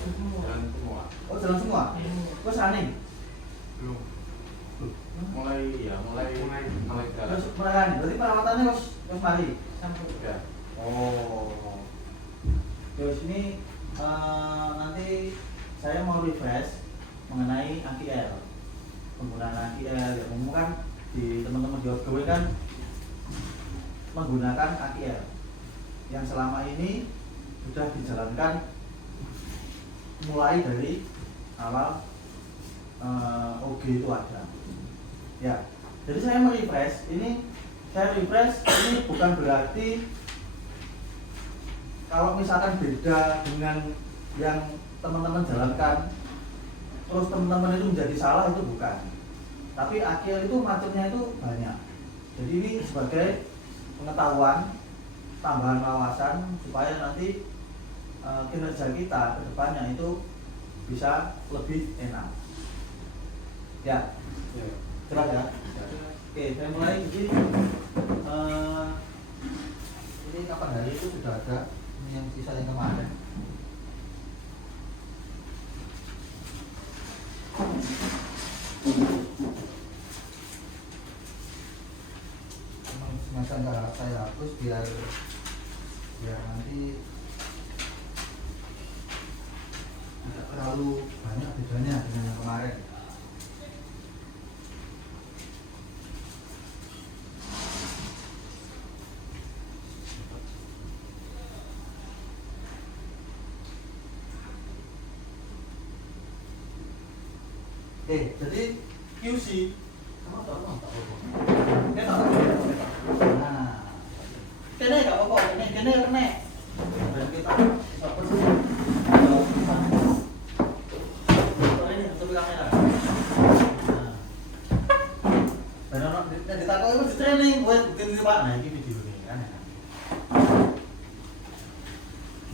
Jalan semua. Oh, jalan semua? Terus running? Belum. Mulai jalan. Terus running, berarti perawatannya terus mari? Ya. Oh. Terus ini nanti saya mau refresh mengenai aki air, penggunaan aki air. Ya, umum kan di teman-teman gawe kan menggunakan aki air yang selama ini sudah dijalankan mulai dari awal OG itu ada. Ya, jadi saya merefresh ini. Saya refresh ini bukan berarti kalau misalkan beda dengan yang teman-teman jalankan terus teman-teman itu menjadi salah, itu bukan. Tapi akhir itu macamnya itu banyak. Jadi ini sebagai pengetahuan, tambahan wawasan supaya nanti kinerja kita ke depannya itu bisa lebih enak. Ya, jelas ya. Oke, saya mulai. Jadi ini kapan hari itu sudah ada. Ini yang sisa yang kemarin. Semacam saya hapus biar nanti tidak terlalu banyak bedanya dengan yang kemarin. Oke, jadi QC kamu tahu nggak apa-apa? Nah, kene nggak apa-apa, kene kene. Dan kita bisa persis. Ini satu kamera. Nah, dan orang ditakoi itu di training, buat bukti ini Pak. Nah, ini video ini kan.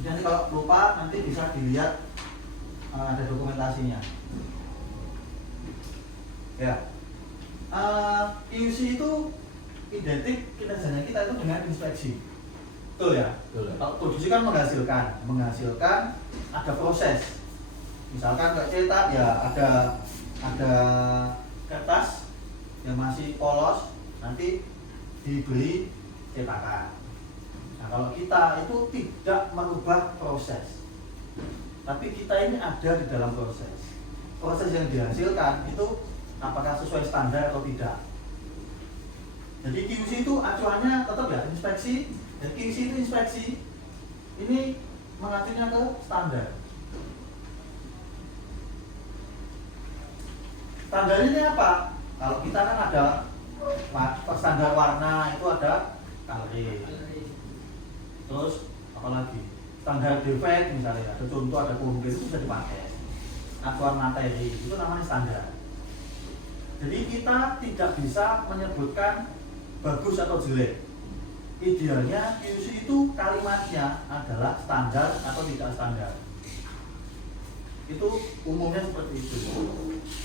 Nanti kalau lupa nanti bisa dilihat ada dokumentasinya. Ya, QC itu identik kinerjanya kita itu dengan inspeksi, betul ya? Betul. Kalau produksi kan menghasilkan ada proses. Misalkan kayak cetak ya ada kertas yang masih polos nanti diberi cetakan. Nah kalau kita itu tidak merubah proses, tapi kita ini ada di dalam proses. Proses yang dihasilkan itu apakah sesuai standar atau tidak. Jadi QC itu acuannya tetap ya inspeksi, dan QC itu inspeksi ini mengacunya ke standar. Standar ini apa? Kalau kita kan ada standar warna itu ada coloring. Terus apalagi standar defect misalnya ada contoh ada kurung itu bisa dipakai. Acuan materi itu namanya standar. Jadi kita tidak bisa menyebutkan bagus atau jelek. Idealnya QC itu kalimatnya adalah standar atau tidak standar. Itu umumnya seperti itu.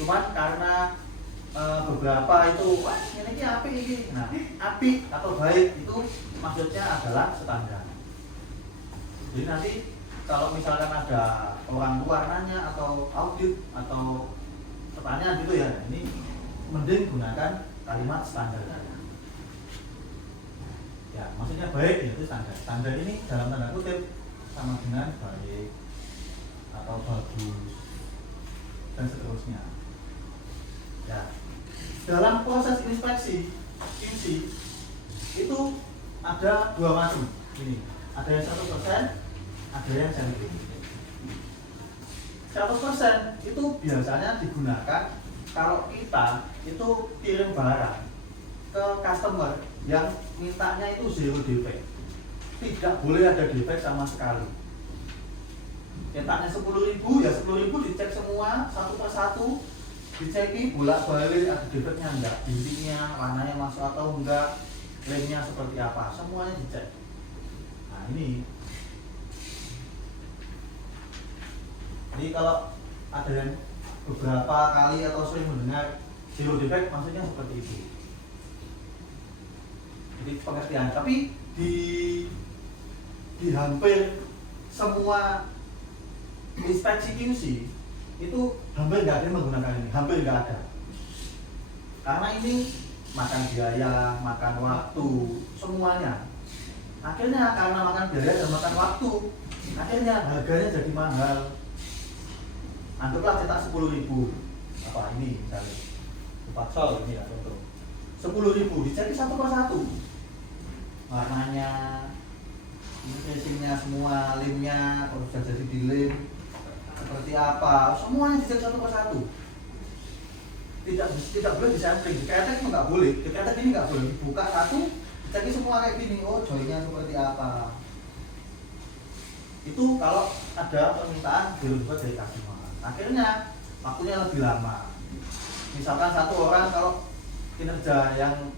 Cuman karena beberapa itu wah ini api ini. Nah, api atau baik itu maksudnya adalah standar. Jadi nanti kalau misalkan ada orang luar nanya atau audit atau pertanyaan gitu ya, ini mending gunakan kalimat standar. Ya, maksudnya baik yaitu standar. Standar ini dalam tanda kutip sama dengan baik atau bagus dan seterusnya. Ya, dalam proses inspeksi QC itu ada dua macam. Ini ada yang 100%, ada yang sampling. 100% itu biasanya digunakan kalau kita itu kirim barang ke customer yang mintanya itu zero defect, tidak boleh ada defect sama sekali. Cetaknya 10.000 ya 10.000 dicek semua satu persatu, diceki bolak-balik ada defectnya enggak, bintiknya warnanya masuk atau enggak, lemnya seperti apa, semuanya dicek. Nah ini, jadi kalau ada yang beberapa kali atau sering mendengar zero defect maksudnya seperti itu. Jadi pengertian, tapi di hampir semua inspeksi QC itu hampir nggak ada yang menggunakan ini, hampir nggak ada. Karena ini makan biaya, makan waktu, semuanya. Akhirnya karena makan biaya dan makan waktu, akhirnya harganya jadi mahal. Anggaplah cetak 10.000, apa ini misalnya, Paxol ini ya contoh. 10.000 dicari satu persatu, warnanya, finishingnya semua, lemnya, kalau sudah jadi di lem seperti apa, semuanya dicari satu persatu. Tidak boleh disampling, ketek itu nggak boleh, ketek ini nggak boleh dibuka satu, dicari semua kayak gini, oh joinnya seperti apa. Itu kalau ada permintaan dibuat dari customer. Akhirnya waktunya lebih lama. Misalkan satu orang kalau kinerja yang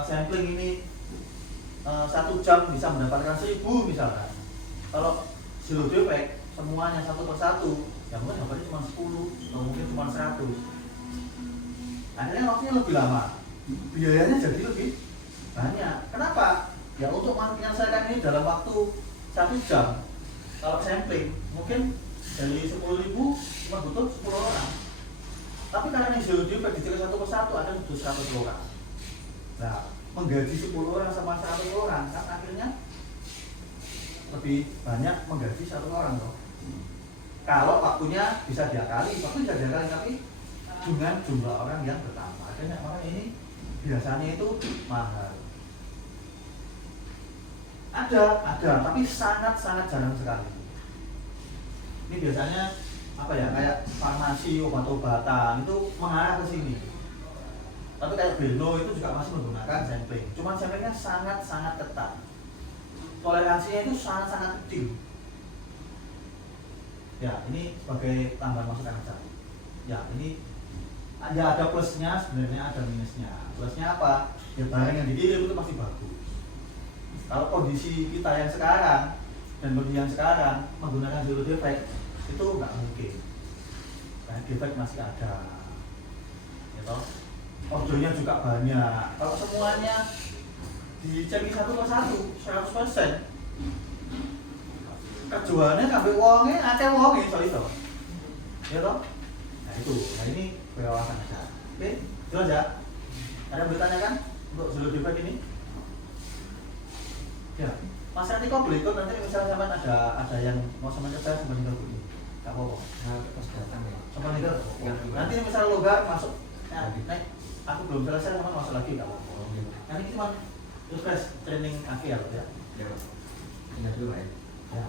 sampling ini 1 jam bisa mendapatkan 1.000 misalkan. Kalau zero defect semuanya satu persatu, ya mungkin dapatnya cuma 10 atau mungkin cuma 100. Akhirnya waktunya lebih lama, biayanya jadi lebih banyak. Kenapa? Ya untuk menyelesaikan ini dalam waktu 1 jam. Kalau sampling mungkin dari 10.000 cuma butuh 10 orang. Tapi karena yang zero defect dicari satu persatu ada butuh 100 orang. Nah, menggaji 10 orang sama 100 orang kan akhirnya lebih banyak menggaji 1 orang loh. Kalau waktunya bisa diakali, waktu bisa diakali tapi dengan jumlah orang yang bertambah. Akhirnya makanya ini biasanya itu mahal. Ada, tapi sangat jarang sekali. Ini biasanya apa ya, kayak farmasi, obat-obatan itu mengarah ke sini. Tapi kayak Beno itu juga masih menggunakan sampling. Cuman samplingnya sangat ketat. Toleransinya itu sangat kecil. Ya, ini sebagai tambahan masukan aja. Ya, ini ya ada plusnya sebenarnya, ada minusnya. Plusnya apa? Ya barang yang dikirim itu masih bagus. Kalau kondisi kita yang sekarang dan kondisi yang sekarang menggunakan zero defect itu nggak mungkin. Karena defect masih ada. Gitu. Ordernya juga banyak. Kalau semuanya dicek satu persatu 100%, kejualannya sampai uangnya, akeh uangnya soalnya. Ya toh? Nah itu, nah ini pengawasan aja. Oke, jelas ya? Ada yang bertanya kan untuk zero defect ini? Ya, Mas nanti kok boleh ikut, nanti misalnya sampai ada yang mau sama saya sama tinggal ini, nggak apa-apa. Nah, pas datang ya. Sama tinggal. Nanti misalnya loggar masuk, nah, naik. Aku belum selesai sama masuk lagi nggak apa-apa. Nanti cuma refresh training akhir ya. Ya, tinggal dulu ya. Ya.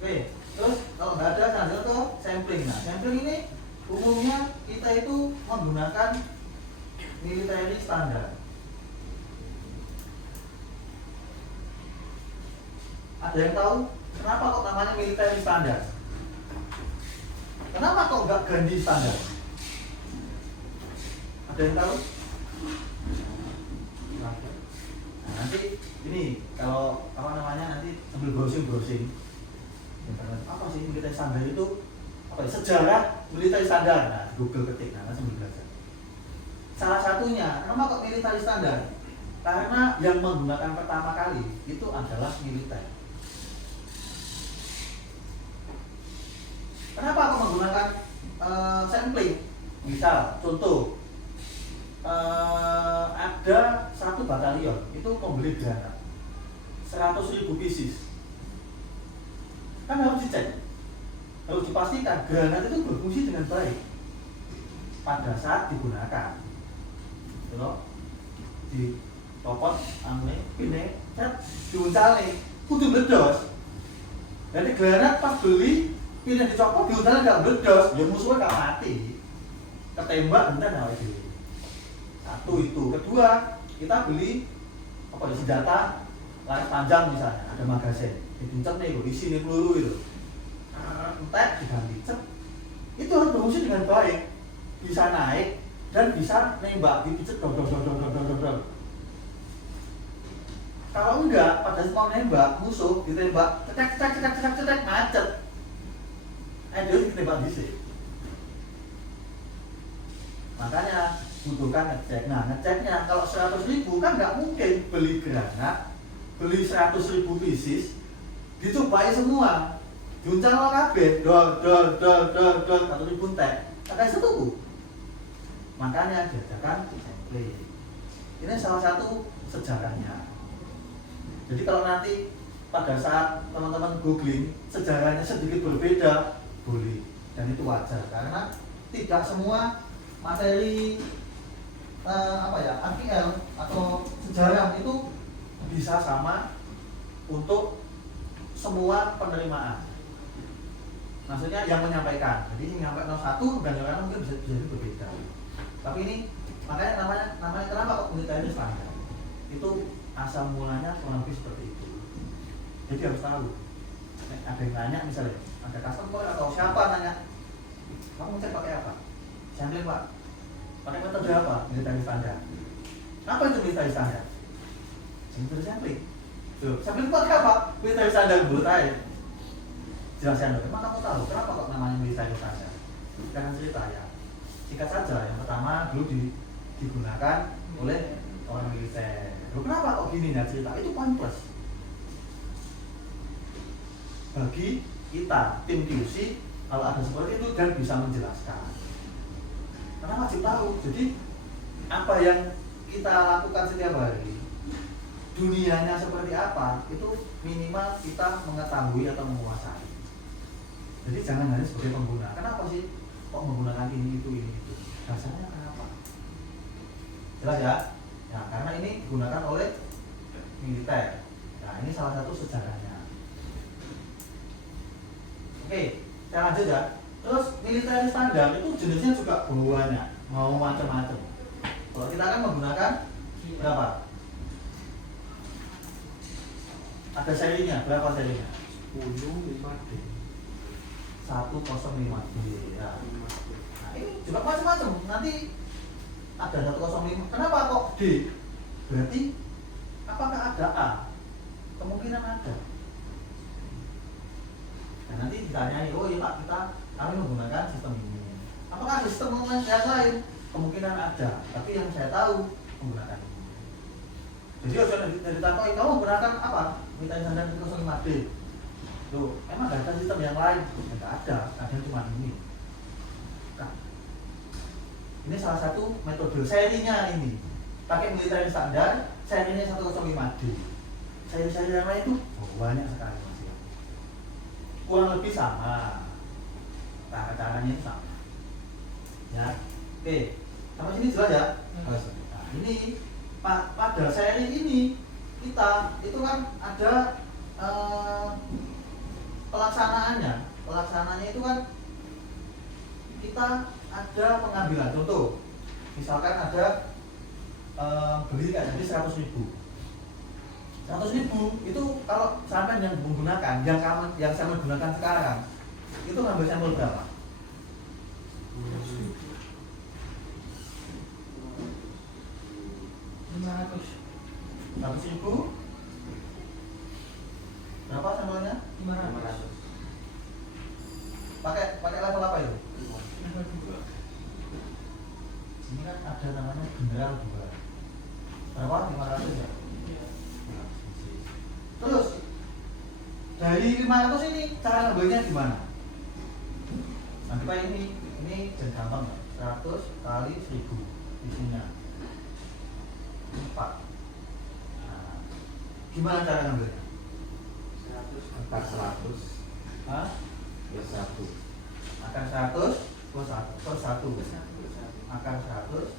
Oke, terus kalau nggak ada lanjut ke sampling. Nah, sampling ini umumnya kita itu menggunakan military standar. Ada yang tahu kenapa kok namanya military standar? Kenapa kok nggak Gandhi standar? Ada yang tahu? Nah, nanti ini kalau apa namanya nanti sambil browsing apa sih military standar itu, apa ya, sejarah military standar. Nah, Google ketik, nah sambil belajar. Salah satunya kenapa kok military standar? Karena yang menggunakan pertama kali itu adalah militer. Kenapa aku menggunakan sampling? Misal, contoh, ada 1 batalion itu membeli granat 100.000 pieces. Kan harus dicek, harus dipastikan granat itu berfungsi dengan baik pada saat digunakan. Loh, dicopot, ini, diuncal nih, kudu meledos. Jadi granat pas beli pilih dicopot, diuntalnya nggak meledos, ya musuhnya nggak mati, ketembak bener nggak itu. Satu itu. Kedua, kita beli apa ya, senjata laras panjang misalnya, ada magasin, dipincet nih, isi nih peluru itu, entek diganti, itu harus berfungsi dengan baik, bisa naik dan bisa nembak, dipincet dong. Kalau enggak, pada saat mau nembak musuh, ditembak, cetek, macet. Dia ditembak disik. Makanya butuhkan ngecek. Nah, ngeceknya kalau 100.000 kan nggak mungkin beli granat, beli 100.000 pieces, dicobai semua. Juncang lo kabeh, dol, satu ribu teh, ada setuju. Makanya diadakan sampling. Ini salah satu sejarahnya. Jadi kalau nanti pada saat teman-teman googling sejarahnya sedikit berbeda, boleh, dan itu wajar karena tidak semua materi RPL atau sejarah itu bisa sama untuk semua penerimaan. Maksudnya yang menyampaikan. Jadi yang menyampaikan satu dan yang lain mungkin bisa jadi berbeda. Tapi ini makanya namanya kenapa kok penelitian standar? Itu asal mulanya kurang lebih seperti itu. Jadi harus tahu. Ada yang nanya misalnya, ada customer atau siapa nanya, kamu cek pakai apa? Sampling pak. Pakai metode apa? Military standar. Apa itu military standar? Military sampling. Tuh, sampling pakai apa? Military standar bulat aja. Jelaskan dulu. Emang kamu tahu kenapa kok namanya military standar? Jangan cerita ya. Singkat saja. Yang pertama dulu digunakan oleh orang militer. Loh, kenapa kok gini ya cerita? Itu poin plus. Bagi kita tim QC kalau ada seperti itu dan bisa menjelaskan. Karena wajib tahu. Jadi apa yang kita lakukan setiap hari, dunianya seperti apa, itu minimal kita mengetahui atau menguasai. Jadi jangan hanya sebagai pengguna. Kenapa sih kok menggunakan ini itu? Dasarnya kenapa? Jelas ya? Nah, karena ini digunakan oleh militer. Nah, ini salah satu sejarahnya. Oke, saya lanjut ya. Terus militer standar itu jenisnya juga banyak, mau macam-macam. Kalau kita akan menggunakan berapa? Ada serinya, berapa serinya? 10.5D 105D ya. Nah, ini juga macam-macam. Nanti ada 105. Kenapa kok D? Berarti apakah ada A? Kemungkinan ada. Nah, nanti ditanyai, oh iya Pak, kami menggunakan sistem ini. Apakah sistem yang lain? Kemungkinan ada, tapi yang saya tahu menggunakan ini. Jadi harus ditakoi, kamu menggunakan apa? Military standar 105D. Loh, emang gak ada sistem yang lain? Ya, gak ada cuma ini. Nah, ini salah satu metode serinya ini. Pakai military standar, serinya 105D. Seri-seri yang lain itu banyak sekali masih. Kurang lebih sama. Cara-caranya itu sama. Ya, oke. Sampai sini jelas ya? Nah, ini pada seri ini kita itu kan ada pelaksanaannya itu kan kita ada pengambilan. Contoh misalkan ada beli kan jadi 100.000 itu kalau sampai yang menggunakan yang saya menggunakan sekarang itu ngambil sampel berapa? 100.000 berapa sampelnya? 500. Pakai level apa itu? Level 2. Ini kan ada namanya general 2. Berapa? 500 ya? Terus dari 500 ini cara ngambilnya gimana? Nanti Pak ini jangan gampang ya. 100 kali 1000 isinya 4. Nah, gimana cara ngambilnya? 100 akar 100 Hah? ya 1 Akar 100 plus 1 akar 100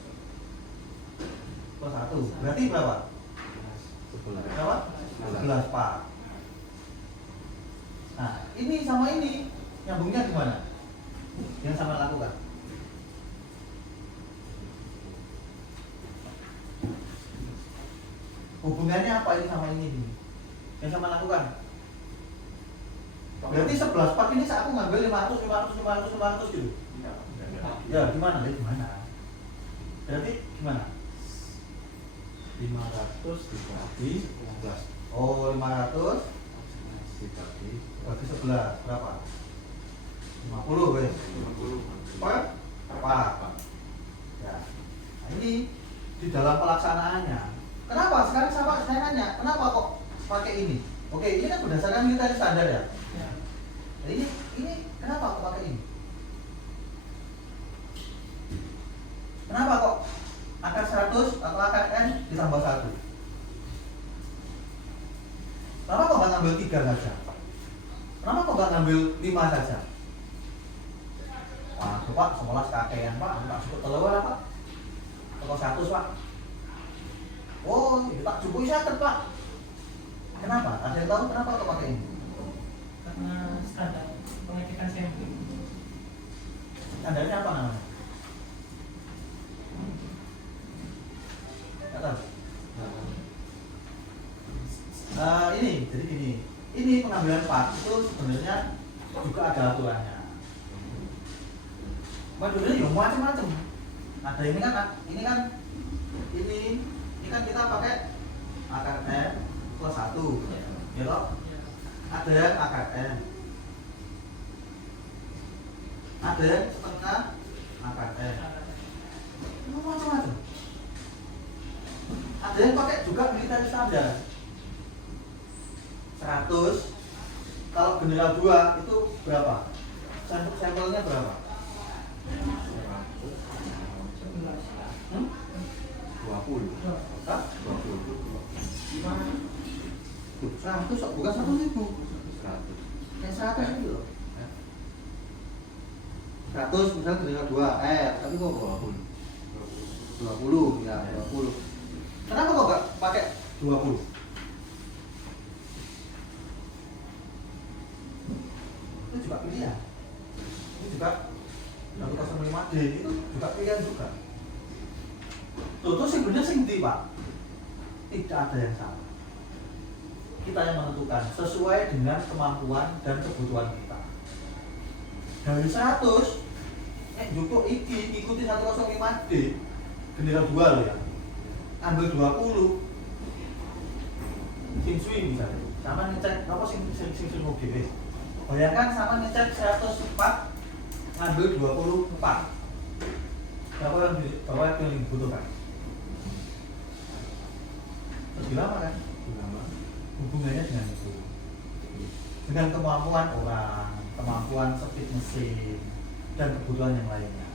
plus 1 berarti berapa? 11 Berapa? 11 Pak. Nah ini sama ini nyambungnya gimana? Yang sama lakukan. Hubungannya apa ini sama ini? Yang sama lakukan. Berarti 11 Pak ini aku ngambil 500 gitu. Ya gimana? Berarti gimana? 500 dibagi 11 Oh 500 dibagi bagi 11 berapa? 50 wes. 50. Apa? Ya. Nah, ini di dalam pelaksanaannya. Kenapa? Sekarang saya nanya, kenapa kok pakai ini? Oke, ini kan berdasarkan military standar ya. Nah, ini kenapa aku pakai ini? Kenapa kok akar 100 atau akar N ditambah 1? Kenapa kok nggak ngambil 3 saja? Kenapa kok nggak ngambil 5 saja? Wah, Pak, 11 kakean Pak, tak cukup telur apa? Atau 100 Pak? Oh, itu tak cukup 1 Pak. Kenapa? Ada yang tahu kenapa kok pakai ini? Karena standar pengecekan sampel. Standarnya apa namanya? Nggak tahu. Jadi gini, ini pengambilan part itu sebenarnya juga ada aturannya. Modelnya ya macam-macam. Ada ini kan kita pakai akar N plus 1, ya toh? Ada yang akar N, ada yang setengah akar N, macam-macam. Ada yang pakai juga militer standar 100. Kalau general 2 itu berapa? Sampelnya berapa? 20. Hah? 100 bukan 1.000. 100. Yang 100 itu loh. 100 misalnya general 2 tapi kok 20 ya 20. Kenapa kok nggak pakai 20? Itu juga pilihan. Ini juga 105D itu juga pilihan juga. Tuh sebenarnya sing Pak. Tidak ada yang salah. Kita yang menentukan sesuai dengan kemampuan dan kebutuhan kita. Dari 100 cukup ikuti 105D general 2 loh ya. Ambil 20 Shinsui misalnya. Sama ngecek apa sing mobil. Bayangkan sama ngecek 104 ngambil 24. Berapa yang dibutuhkan? Lebih lama kan? Hubungannya dengan itu, dengan kemampuan orang, kemampuan speed mesin, dan kebutuhan yang lainnya.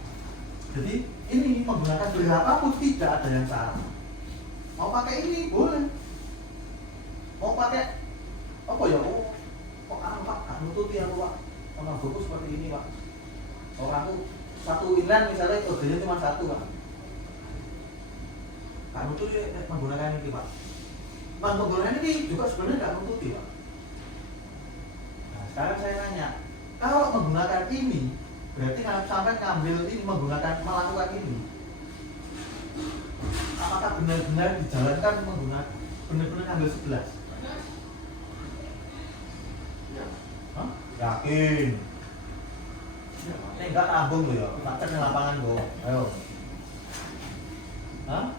Jadi ini menggunakan berapapun tidak ada yang salah. Mau pakai ini boleh, mau pakai apa ya? Kok Pak, tak nututi aku Pak, orang bagus seperti ini Pak. Orang tuh satu inline misalnya ordernya cuma 1 Pak. Tak nututi menggunakan ini Pak. Menggunakan ini juga sebenarnya nggak nututi Pak. Nah, sekarang saya nanya, kalau menggunakan ini, berarti kalau sampai ngambil ini melakukan ini, apakah benar-benar dijalankan menggunakan benar-benar ngambil 11? Hah? Yakin? Ini enggak nabung loh ya, tak cek di lapangan kok. Ayo. Hah?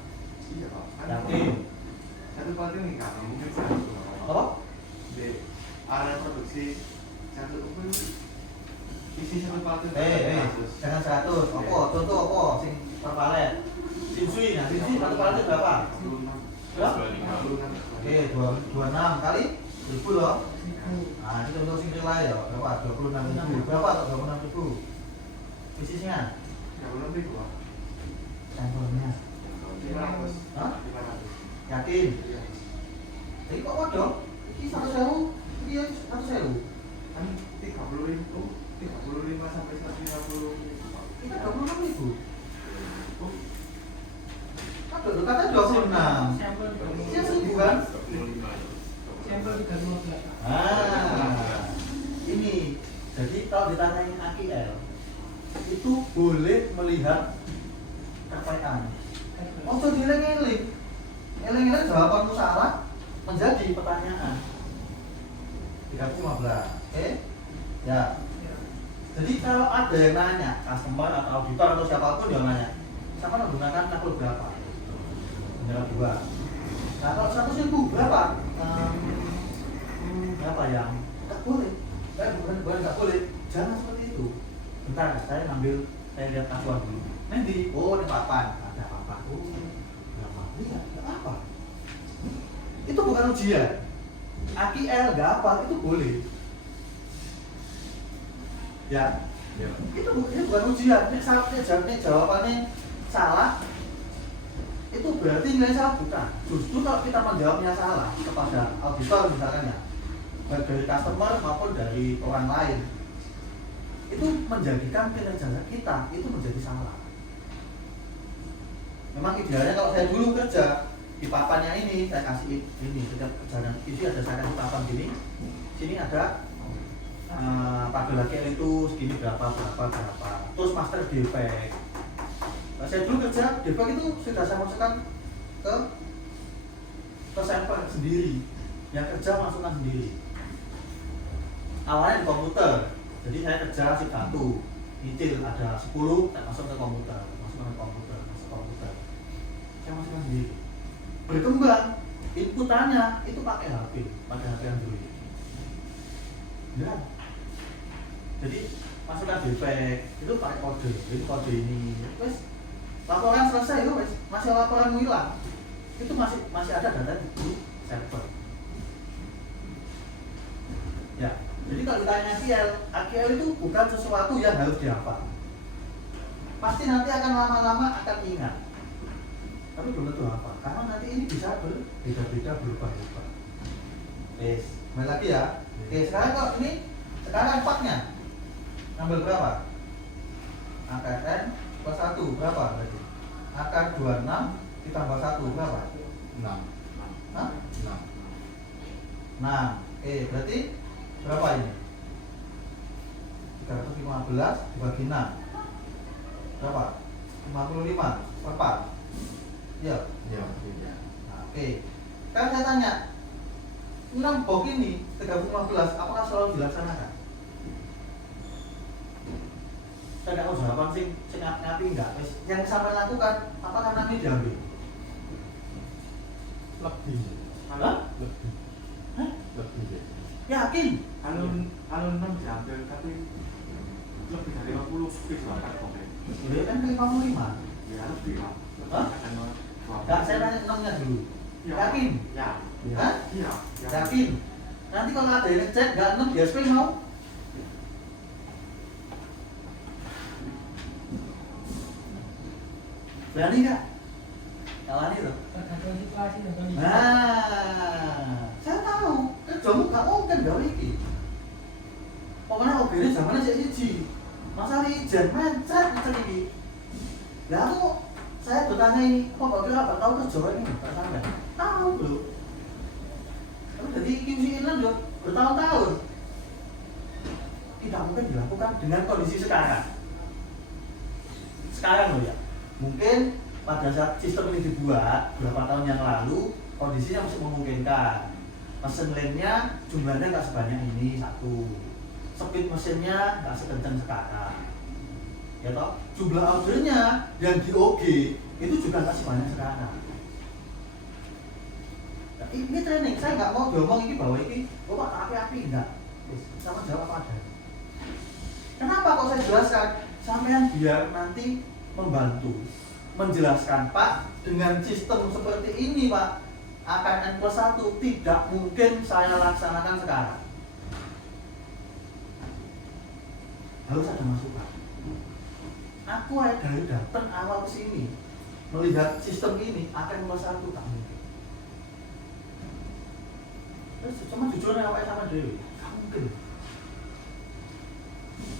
Iya Pak. Yakin? Satu partai nih Kak, mungkin 100. Apa? Di area produksi satu pun isi satu partai. Jangan 100. Apa? Contoh apa? Sing per palet. Shinsui, nah Shinsui satu palet itu berapa? 46. Berapa? 26. Oke, 26 kali 1000 loh. Nah, itu contoh sing nilai ya, berapa? 26.000. Berapa tuh 26.000? Bisnisnya? 36.000 Pak. Sampelnya. 500. Hah? 500. Yakin? Iya. Jadi kok waduh? Ini 100.000, ini 100.000. Kan 35 sampai 150. Ini 26.000. Aduh, kata 26. Sampel Ini 1.000 kan? 25. sampel 315. Ini jadi kalau ditanyain AQL itu boleh melihat KPA. Oh, tuh dieling-eling. Eling-eling jawabanmu salah menjadi pertanyaan. 315. Oke? Ya. Jadi kalau ada yang nanya, customer atau auditor atau siapapun yang nanya, siapa menggunakan tabel berapa? Benar 2. Nah, kalau 100.000 berapa? Berapa yang nggak boleh? Bukan nggak boleh. Jangan seperti itu. Bentar, saya lihat acuan dulu. Nanti, oh ini papan, ada papan. Oh, berapa? Lihat, nggak apa. Itu bukan ujian. AQL nggak apa, itu boleh. Ya, Ya. itu bukan ujian. Nek jawabannya salah, itu berarti nilai salah bukan. Justru kalau kita menjawabnya salah kepada auditor misalkan ya, baik dari customer maupun dari orang lain, itu menjadikan kinerja kita itu menjadi salah. Memang idealnya kalau saya dulu kerja di papannya ini, saya kasih ini setiap kerjaan isi ada saya kasih papan gini, sini ada pada laki itu segini berapa, terus master defect. Nah, saya dulu kerja defect itu sudah saya masukkan ke sampel sendiri, yang kerja masukkan sendiri. Awalnya di komputer, jadi saya kerja si satu, nyicil ada 10, saya masuk ke komputer, masuk komputer. Saya masukkan sendiri. Berkembang, inputannya itu pakai HP Android. Ya. Jadi masukkan defect itu pakai kode, ini kode ini. Wes laporan selesai, wes masih laporan hilang. Itu masih ada data di server. Ya, jadi kalau ditanya AQL itu bukan sesuatu yang harus dihafal. Pasti nanti akan lama-lama akan ingat. Tapi belum tentu hafal, karena nanti ini bisa berbeda-beda berubah-ubah. Kembali lagi ya. Oke, sekarang faknya. Ngambil berapa? Angka N plus 1 berapa berarti? Angka 26 ditambah 1 berapa? 6. Hah? 6. Berarti berapa ini? 315 dibagi 6 berapa? 55 berapa? Ya. Ya. Nah, oke. Sekarang saya tanya, 6 box ini 315 apakah selalu dilaksanakan? Saya nggak tahu jawaban sih, ngapi enggak. Yang sampai lakukan, apakah nanti diambil? Lebih. Hah? Lebih. Hah? Lebih. Yakin? Kalau 6 diambil tapi lebih dari 50 bisa kan komplain. Udah kan ke 55. Ya lebih lah. Hah? Enggak, saya tanya 6-nya dulu. Yakin? Ya. Hah? Iya. Yakin? Nanti kalau ada yang ngecek nggak 6 dia SP mau? Berani nggak? Jalani loh. Tergantung situasi dan kondisi. Nah, saya tahu. Kerjamu gak mungkin gawe iki. Pokoknya OB-nya zamannya siji. Masalah ijen mencet iki. Lah aku saya bertanya ini, kok kira apa tahu kerja ini? Tak sampai. Tahu loh. Tapi jadi QC Inland loh bertahun-tahun. Tidak mungkin dilakukan dengan kondisi sekarang. Sekarang loh ya. Mungkin pada saat sistem ini dibuat beberapa tahun yang lalu kondisinya masih memungkinkan. Mesin lainnya jumlahnya nggak sebanyak ini satu. Speed mesinnya nggak sekencang sekarang. Ya toh, jumlah ordernya yang di OG itu juga nggak sebanyak sekarang. Nah, ini training, saya nggak mau diomong ini bahwa ini, oh pak api-api enggak. Sama jawab apa ada. Kenapa kok saya jelaskan? Sampean biar nanti membantu menjelaskan Pak, dengan sistem seperti ini Pak, akan N+1 tidak mungkin saya laksanakan sekarang. Harus ada masukan. Aku dari datang awal ke sini melihat sistem ini akan N+1 tak mungkin. Terus cuma jujur awalnya sama Dewi, tak mungkin.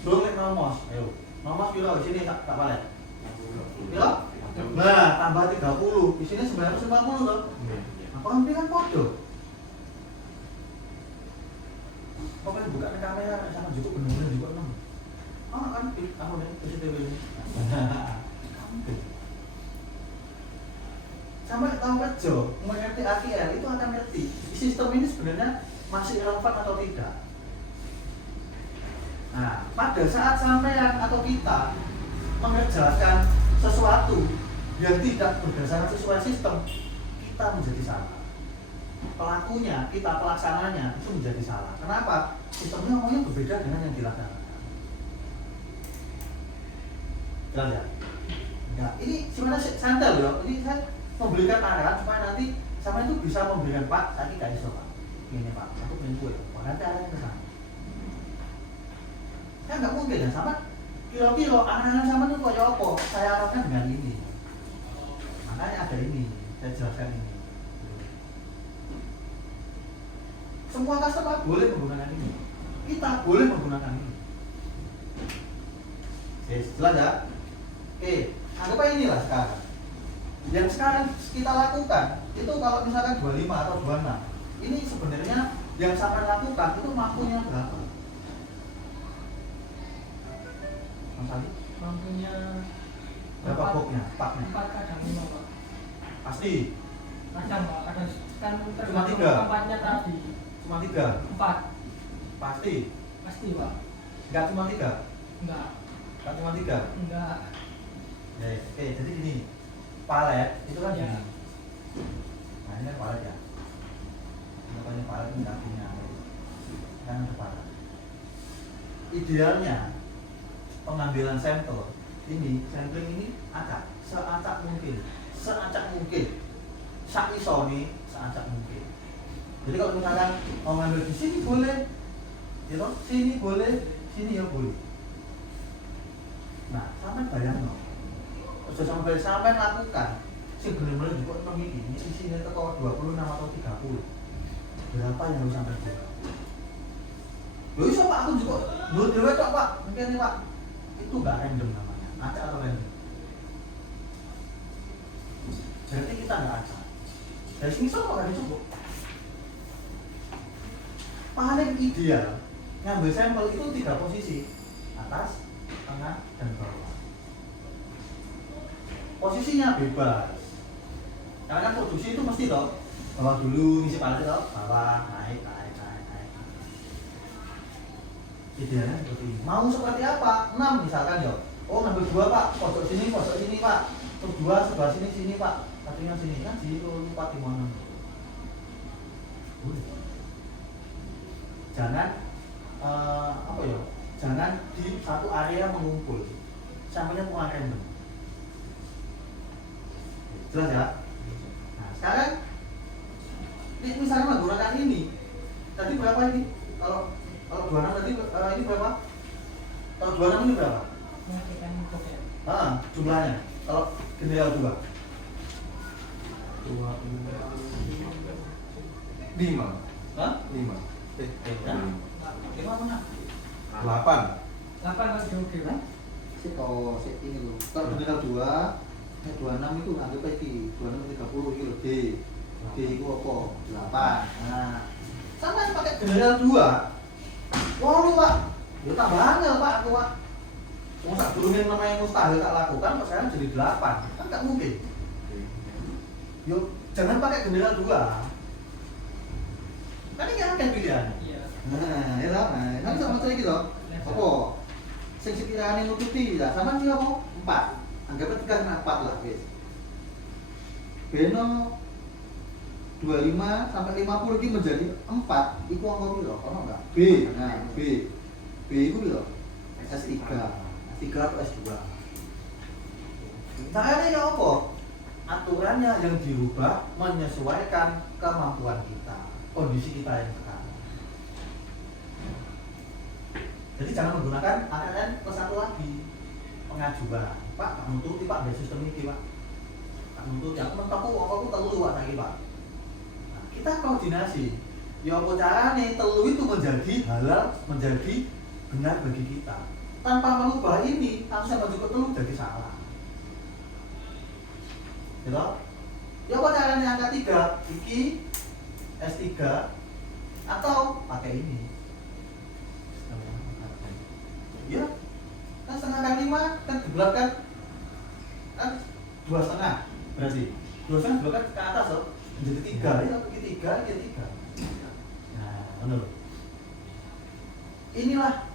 Belum nomos, ayo nomos kilo di sini tak balik. Kilo? Nah, tambah 30, di sini 950 loh. Apa nanti kan podo? Pokoknya buka kamera, sama juga bener-bener juga 6. Oh kan, aku nih, CCTV ini. Sampai tahu kerja, mengerti AQL itu akan ngerti sistem ini sebenarnya masih relevan atau tidak. Nah, pada saat sampean atau kita mengerjakan sesuatu yang tidak berdasarkan sesuai sistem, kita menjadi salah. Pelakunya, kita pelaksananya itu menjadi salah. Kenapa? Sistemnya ngomongnya berbeda dengan yang dilaksanakan. Jelas ya? Nah, ini sebenarnya santai loh. Ini saya memberikan arahan supaya nanti sama itu bisa memberikan Pak, saya gak iso Pak. Ini Pak, aku pengen kue. Nanti arahnya ke sana. Kan nggak mungkin ya sama kira-kira anak-anak sama itu kayak apa? Saya arahkan dengan ini. Makanya ada ini, saya jelaskan ini. Semua customer boleh menggunakan ini. Kita boleh menggunakan ini. Jelas ya? Oke, anggap aja inilah sekarang. Yang sekarang kita lakukan itu kalau misalkan 25 atau 26, ini sebenarnya yang sampai lakukan itu mampunya berapa? Mas Ali? Mampunya Berapa boxnya? Paknya? 4 kadang 5 Pak. Pasti Kadang Pak, kadang kan Cuma tergantung 3? tempatnya tadi. cuma 3. 4 Pasti. pasti Pak. Enggak cuma 3. Enggak, Enggak cuma 3. enggak. Ya, jadi gini. Palet itu kan Ya. gini. Nah, ini kan palet ya. Ini palet ini kakinya. Kan ada palet. Idealnya pengambilan sampel ini, sampling ini acak, seacak mungkin, sak isoni, seacak mungkin. Jadi kalau misalkan mau ngambil di sini boleh, ya toh, sini boleh, sini ya boleh. Nah, sampai bayang no, sampai lakukan, sih benar-benar juga emang ini sisinya teko 26 atau 30, berapa yang harus sampai buat? Loh iso Pak, aku juga menurut dewe tok Pak, mungkin nih Pak, itu nggak random namanya, acak atau random? Berarti kita nggak acak. Dari sini sama nggak cukup. Paling ideal ngambil sampel itu 3 posisi, atas, tengah, dan bawah. Posisinya bebas, karena kan produksi itu mesti toh bawah dulu, ngisi palet toh, bawah, naik. Idealnya seperti ini. Mau seperti apa? 6 misalkan ya. Oh ngambil 2 Pak, pojok sini Pak, terus 2 sebelah sini Pak, satunya sini kan itu lupa di mana. Jangan apa ya? Jangan di satu area mengumpul. Sampelnya kurang random. Jelas ya? Nah, sekarang ini misalnya menggunakan ini. Tadi berapa ini? Kalau 26 tadi ini berapa? Kalau 26 ini berapa? Mengerikan buket. Jumlahnya. Kalau general 2. 5. Hah? 5. Ya. 5 mana? 8. 8 kalau di kan? Kalau ini loh. Kalau general 2, 26 itu anggap aja di 26 30 itu loh D. D itu apa? 8. Nah, sama pakai general 2. Waduh Pak, ya tambah angel Pak aku Pak. Masa turunin namanya mustahil tak lakukan, kok sekarang jadi 8, kan nggak mungkin. Yuk, jangan pakai general 2. Kan ini ada pilihan. Iya. Nah, ya lah, kan sama saya gitu. Apa? Sing sekiranya nutupi, lah sama sih apa? 4. Anggapnya 3 kena 4 lah, guys. Beno 25 sampai 50 ini menjadi 4, itu angka piro? Ono enggak? B. Nah, B itu piro? S3. S3 atau S2. Caranya ya apa? Aturannya yang dirubah menyesuaikan kemampuan kita, kondisi kita yang sekarang. Jadi jangan menggunakan AKN plus 1 lagi. Pengajuan. Pak, tak nututi Pak, dari sistem ini Pak. Tak nututi, aku mentok telu Pak lagi Pak. Kita koordinasi. Ya apa caranya telu itu menjadi halal, menjadi benar bagi kita. Tanpa mengubah ini, langsung mencukup telu jadi salah. Gitu? Ya apa caranya angka 3? Iki S3 atau pakai ini. Ya. Kan setengah kali 5 kan dibulatkan kan 2,5 berarti 2,5 dibulatkan ke atas loh. Menjadi 3, ya pergi 3, ya 3. Nah, menurut inilah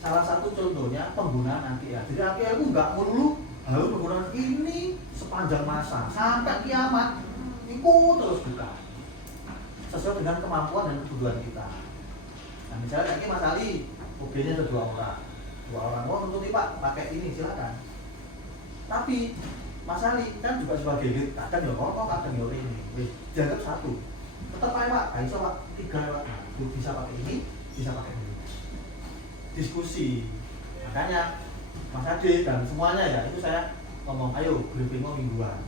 salah satu contohnya penggunaan anti-AR. Jadi anti-AR itu nggak melulu harus menggunakan ini sepanjang masa sampai kiamat. Ikut terus buka sesuai dengan kemampuan dan kebutuhan kita. Nah, misalnya ini Mas Ali, OB-nya ada 2 orang. 2 orang, oh tentu Pak pakai ini silakan. Tapi Mas Ali kan juga sebagai lead, kadang ya rokok, kadang ya ini. Dianggap 1. Tetap aja Pak, bisa Pak, 3 Pak. Nah, bisa pakai ini, bisa pakai ini. Diskusi. Makanya Mas Ade dan semuanya ya itu saya ngomong ayo briefing mingguan.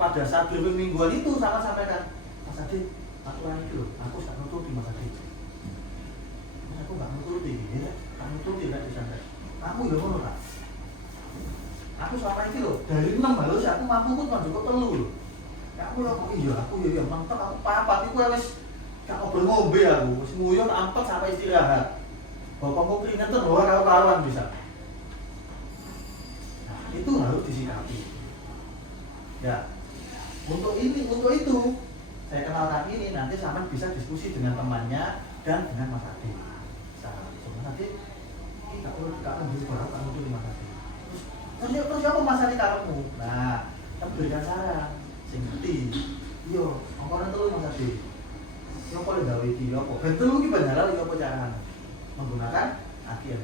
Pada saat briefing mingguan itu saya sampaikan, Mas Ade, aturan itu loh, aku gak nututi Mas Ade. Mas aku gak nututi, ya, gak nututi kan disampai. Aku ya ngono Kak. Aku selama ini loh, dari 6 halus aku mampu pun cuma cukup telu loh. Aku ya kok iya, aku ya mentok aku papat iku wis gak ngobrol-ngombe aku, wis nguyuh ampet sampai istirahat. Bapakku keringet tuh bawa karuan bisa. Nah, itu harus disikapi. Ya, untuk itu saya kenalkan ini nanti sampai bisa diskusi dengan temannya dan dengan Mas Ade. Mas Ade, ini tak perlu berapa kamu tuh Mas Ade. Terus apa Mas Ade karepmu? Nah, kita berikan saran, sing ngerti. Yo, ongkoran telu Mas Ade. Yo kok gawe iki yo kok. Ben telu ki ben halal yo apa carane? Menggunakan akhir.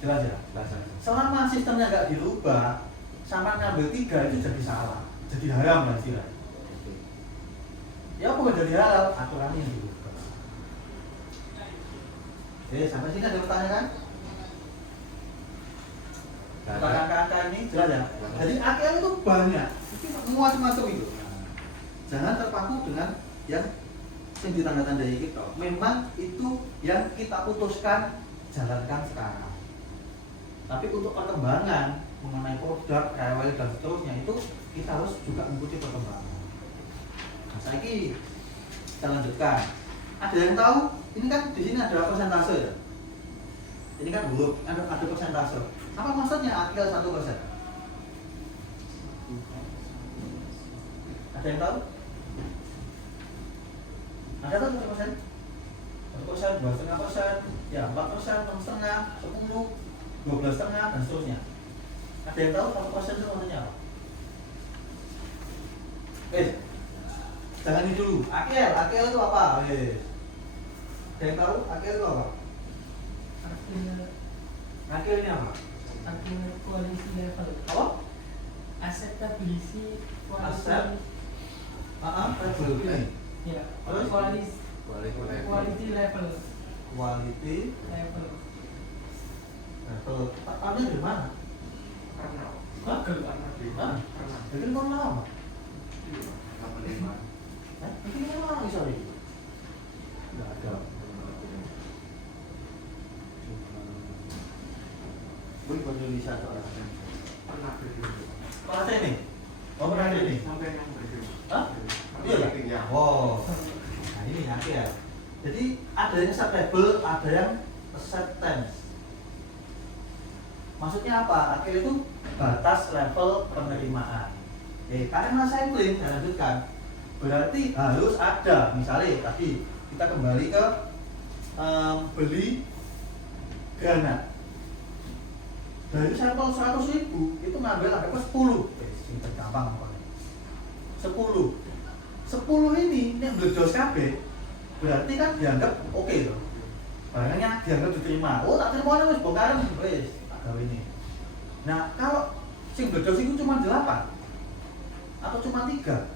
Jelas ya? Selama sistemnya nggak dirubah, sama ngambil 3 itu jadi salah, jadi haram lah istilahnya. Ya apa jadi haram? Aturannya yang dirubah. Sampai sini ada pertanyaan? Angka-angka ini jelas ya? Jadi akhir itu banyak, itu macam-macam itu. Jangan terpaku dengan yang ditanda-tandai kita. Memang itu yang kita putuskan jalankan sekarang. Tapi untuk perkembangan mengenai produk, KWL dan seterusnya itu kita harus juga mengikuti perkembangan. Nah, saya kita lanjutkan. Ada yang tahu? Ini kan di sini ada persentase ya. Ini kan huruf, ada persentase. Apa maksudnya akil 1%? Ada yang tahu? Ada tuh 1%? 1%, 2,5%, ya 4%, 6,5%, 10%, 12,5% dan seterusnya. Ada yang tahu 1% itu maksudnya apa? Jangan ini dulu. Akil itu apa? Ada yang tahu akil itu apa? Akil ini apa? Akil koalisi level. Apa? Acceptability Aset. koalisi. Level ini. Ya, Terus? quality level. Quality Level. level. Tahunya di mana? Hah? Hah? Jadi kan lama. Ini kan lama sorry. Tidak ada. Boleh bahasa Indonesia atau orang? Pernah ini? Oh pernah ini? Hah? Iya ya? Oh. Nah ini nanti ya. Jadi ada yang set label, ada yang set tense. Maksudnya apa? Akhir itu batas level penerimaan. Karena sampling, saya lanjutkan. Berarti harus ada, misalnya tadi kita kembali ke beli granat. Dari sampel 100.000 itu ngambil ada 10. Singkat gampang pokoknya. 10 ini bledos kabeh. Berarti kan dianggap oke loh. Barangnya dianggap diterima. Oh, tak terima wis bongkaran wis tak gawe ini. Nah, kalau sing bledos itu cuma 8 atau cuma 3.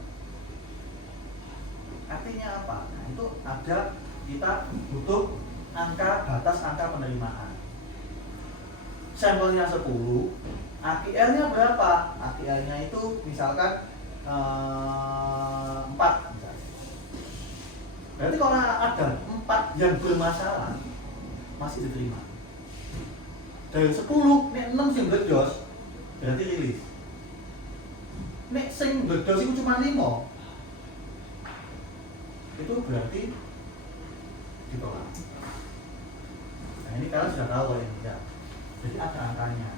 Artinya apa? Nah, itu ada kita butuh batas angka penerimaan. Sampelnya 10, AQR-nya berapa? AQR-nya itu misalkan 4 misalnya. Berarti kalau ada 4 yang bermasalah masih diterima. Dari 10, nek 6 sing bledos berarti rilis. Nek sing bledos itu cuma 5, itu berarti ditolak. Nah ini kalian sudah tahu ya, tidak. Jadi ada angkanya.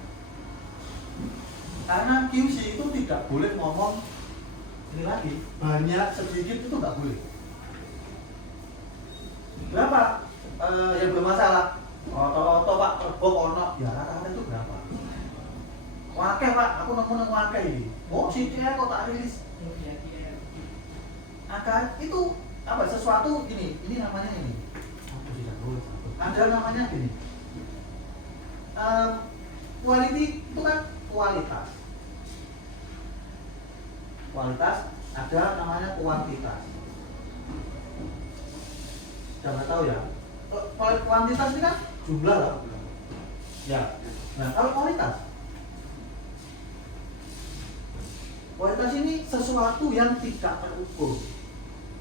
Karena QC itu tidak boleh ngomong ini lagi, banyak sedikit itu nggak boleh. Berapa yang bermasalah? Oto pak, terbok ono, ya rata-rata itu berapa? Wakil pak, aku nemu wakil ini. Oh si dia kok tak rilis? Angka itu apa? Sesuatu ini namanya ini. Ada namanya gini. Quality itu kan kualitas. Kualitas ada namanya kuantitas. Jangan tahu ya. kuantitas ini kan jumlah lah. Ya. Nah, kalau kualitas ini sesuatu yang tidak terukur,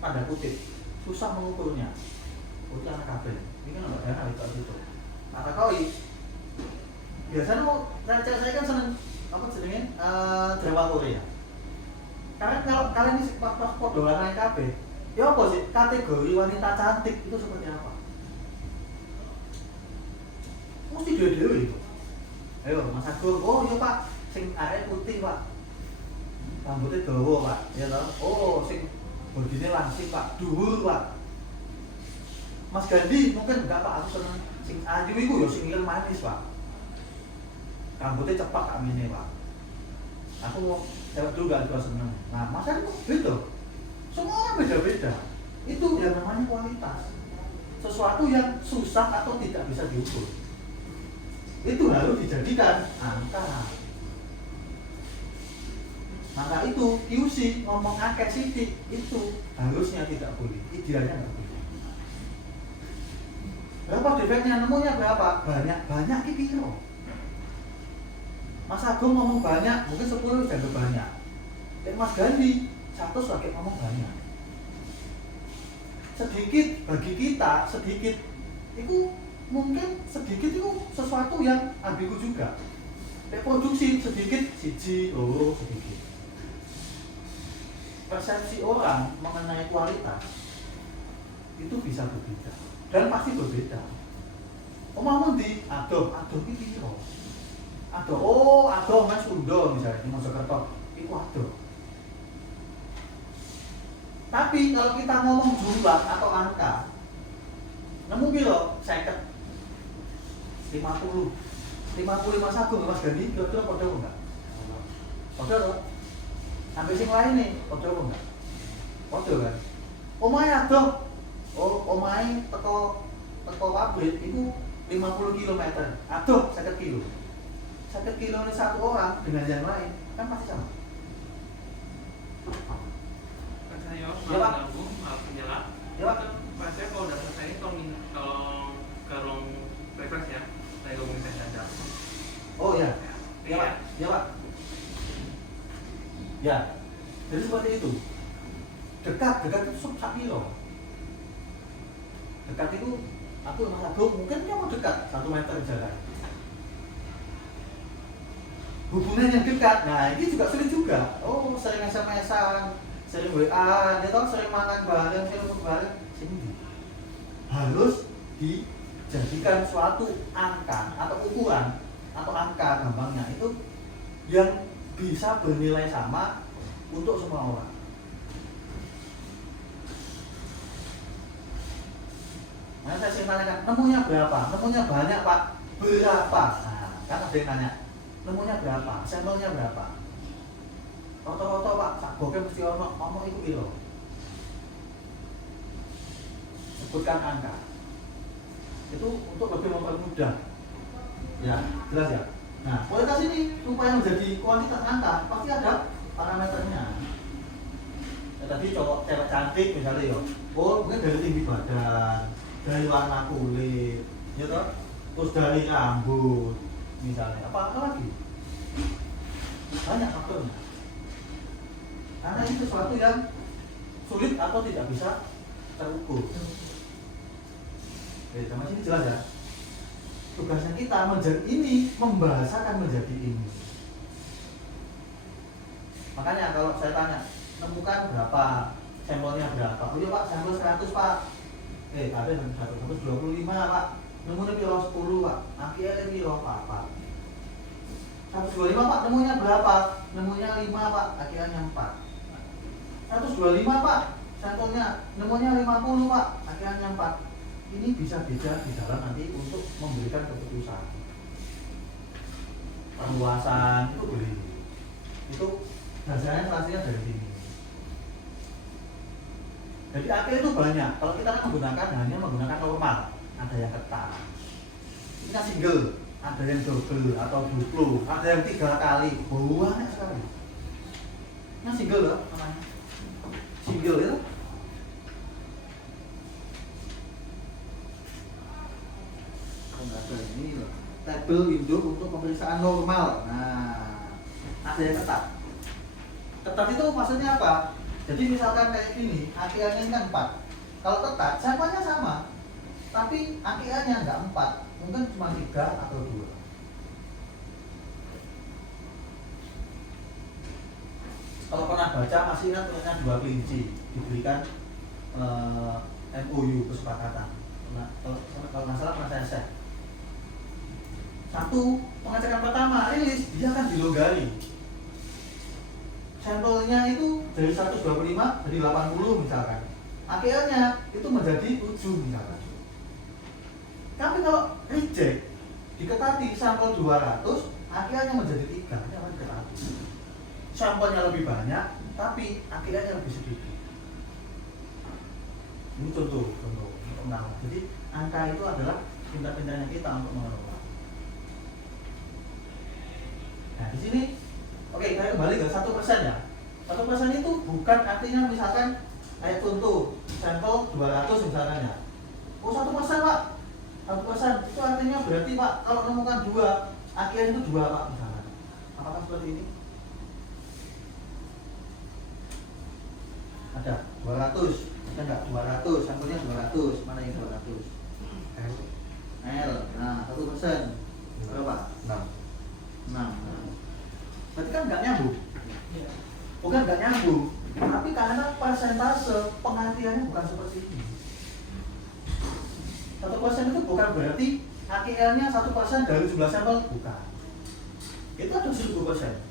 tanda kutip, susah mengukurnya. Itu anak kabel. Ini kan nggak enak itu. Kata koi, biasanya saya kan seneng apa jenenge Jawa Korea. Karena kalau kalian ini pas podo warna kabel, ya apa sih kategori wanita cantik itu seperti apa? Mesti dewe itu. Ayo Mas Agung, oh iya Pak, sing arek putih Pak, rambutnya dawa Pak, ya toh. Oh sing bodine langsing Pak, dhuwur Pak. Mas Gandhi mungkin enggak Pak, aku seneng sing ayu iku ya sing ireng manis Pak. Rambutnya cepak kak mini Pak. Aku mau cewek dulu gak juga seneng. Nah Mas Gandhi beda. Semua orang beda-beda. Itu yang namanya kualitas. Sesuatu yang susah atau tidak bisa diukur, itu harus dijadikan angka. Maka itu QC ngomong akeh sidik itu harusnya tidak boleh, idealnya nggak boleh. Berapa defeknya, nemunya berapa? Banyak kipiro. Mas Agung ngomong banyak, mungkin 10 sudah banyak. Mas Gandhi 100 lagi ngomong banyak. Sedikit bagi kita, sedikit itu mungkin sedikit itu sesuatu yang ambigu juga. Produksi sedikit, siji, loro sedikit. Persepsi orang mengenai kualitas itu bisa berbeda dan pasti berbeda. Omongmu di adoh iki piro? Adoh Mas Undo misalnya di Mojokerto, itu adoh. Tapi kalau kita ngomong jumlah atau angka, nemu piro? 50 Mas Agung, Mas Gandhi, kira-kira padha enggak? Padha lho. Sampai sing lain nih, padha enggak? Padha kan? Omahe adoh. Omahe teko pabrik itu 50 km. Adoh 50 kilo. 50 kilo ini satu orang dengan yang lain kan pasti sama. Saya Ya, Pak. maaf penjelas. Ya, Pak. Pak, saya kalau data saya kalau karung refresh ya, saya ngomongin saya data. Oh ya. Ya, Pak. Ya, Pak. Ya. Jadi seperti itu. Dekat itu sak kilo. Dekat itu aku Mas Agung mungkin dia mau dekat 1 meter jarak. Hubungan yang dekat, nah ini juga sulit juga. Oh sering SMS-an, sering WA, dia tahu sering makan bareng, sering foto bareng, sini harus dijadikan suatu angka atau ukuran atau angka gampangnya itu yang bisa bernilai sama untuk semua orang. Nah saya sering tanyakan, nemunya berapa? Nemunya banyak Pak, berapa? Nah kan ada yang nanya, nemunya berapa? Sampelnya berapa? Foto-foto Pak, sak bokeh mesti ngomong itu piro. Sebutkan angka. Itu untuk lebih mempermudah. Ya, jelas ya. Nah, kualitas ini supaya menjadi kuantitas angka pasti ada parameternya. Ya, tadi cowok cewek cantik misalnya ya. Oh, mungkin dari tinggi badan, dari warna kulit, ya toh? Terus dari rambut misalnya. Apa lagi? Banyak faktornya. Karena ini sesuatu yang sulit atau tidak bisa terukur. Oke, sama sini jelas ya. Tugasnya kita menjadi ini, membahasakan menjadi ini. Makanya kalau saya tanya, nemukan berapa, sampelnya berapa? Oh iya Pak, sampel 100 Pak. Ada 125 Pak. Nemunya piro 10 Pak. Akhirnya piro Pak. 125 Pak, nemunya berapa? Nemunya 5 Pak, akhirnya 4. 125 Pak, sampelnya nemunya 50 Pak, akhirnya 4. Ini bisa beda di dalam nanti untuk memberikan keputusan. Perluasan itu boleh. Itu dasarnya pastinya dari sini. Jadi akhir itu banyak. Kalau kita kan hanya menggunakan normal, ada yang ketat. Ini kan single, ada yang double atau duplo, ada yang 3 kali. Banyak sekali. Ini single loh namanya. Single itu. tabel ini loh, tabel induk untuk pemeriksaan normal. Nah, ada yang ketat. Ketat itu maksudnya apa? Jadi misalkan kayak gini, AKA-nya ini kan 4. Kalau ketat, sampelnya sama, tapi AKA-nya nggak 4, mungkin cuma 3 atau 2. Kalau pernah baca, masih ingat tulisannya 2 kelinci diberikan MOU kesepakatan. Nah, kalau nggak salah pernah saya share. Satu, pengecekan pertama rilis, dia akan dilonggari. Sampelnya itu dari 125 jadi 80 misalkan. AKA-nya itu menjadi 7 misalkan. Tapi kalau reject, diketati sampel 200, AKA-nya menjadi 3, ini akan diketati. Sampelnya lebih banyak, tapi AKA-nya lebih sedikit. Ini contoh untuk mengenal. Jadi angka itu adalah pintar-pintarnya kita untuk mengelola. Nah di sini, oke, saya kembali ke 1% ya. 1% itu bukan artinya misalkan kayak contoh sampel 200 misalkan ya. Oh 1% Pak, 1% itu artinya berarti Pak kalau menemukan 2, akhirnya itu 2 Pak misalkan. Apakah seperti ini? Ada 200. Ada enggak 200, sampelnya 200, mana yang 200? L. Nah, 1%. Berapa? 6. Berarti kan enggak nyambung. Bukan enggak nyambung, tapi karena persentase pengertiannya bukan seperti ini. 1% itu bukan berarti AKL-nya 1% dari jumlah sampel, bukan. Itu ada 1000%.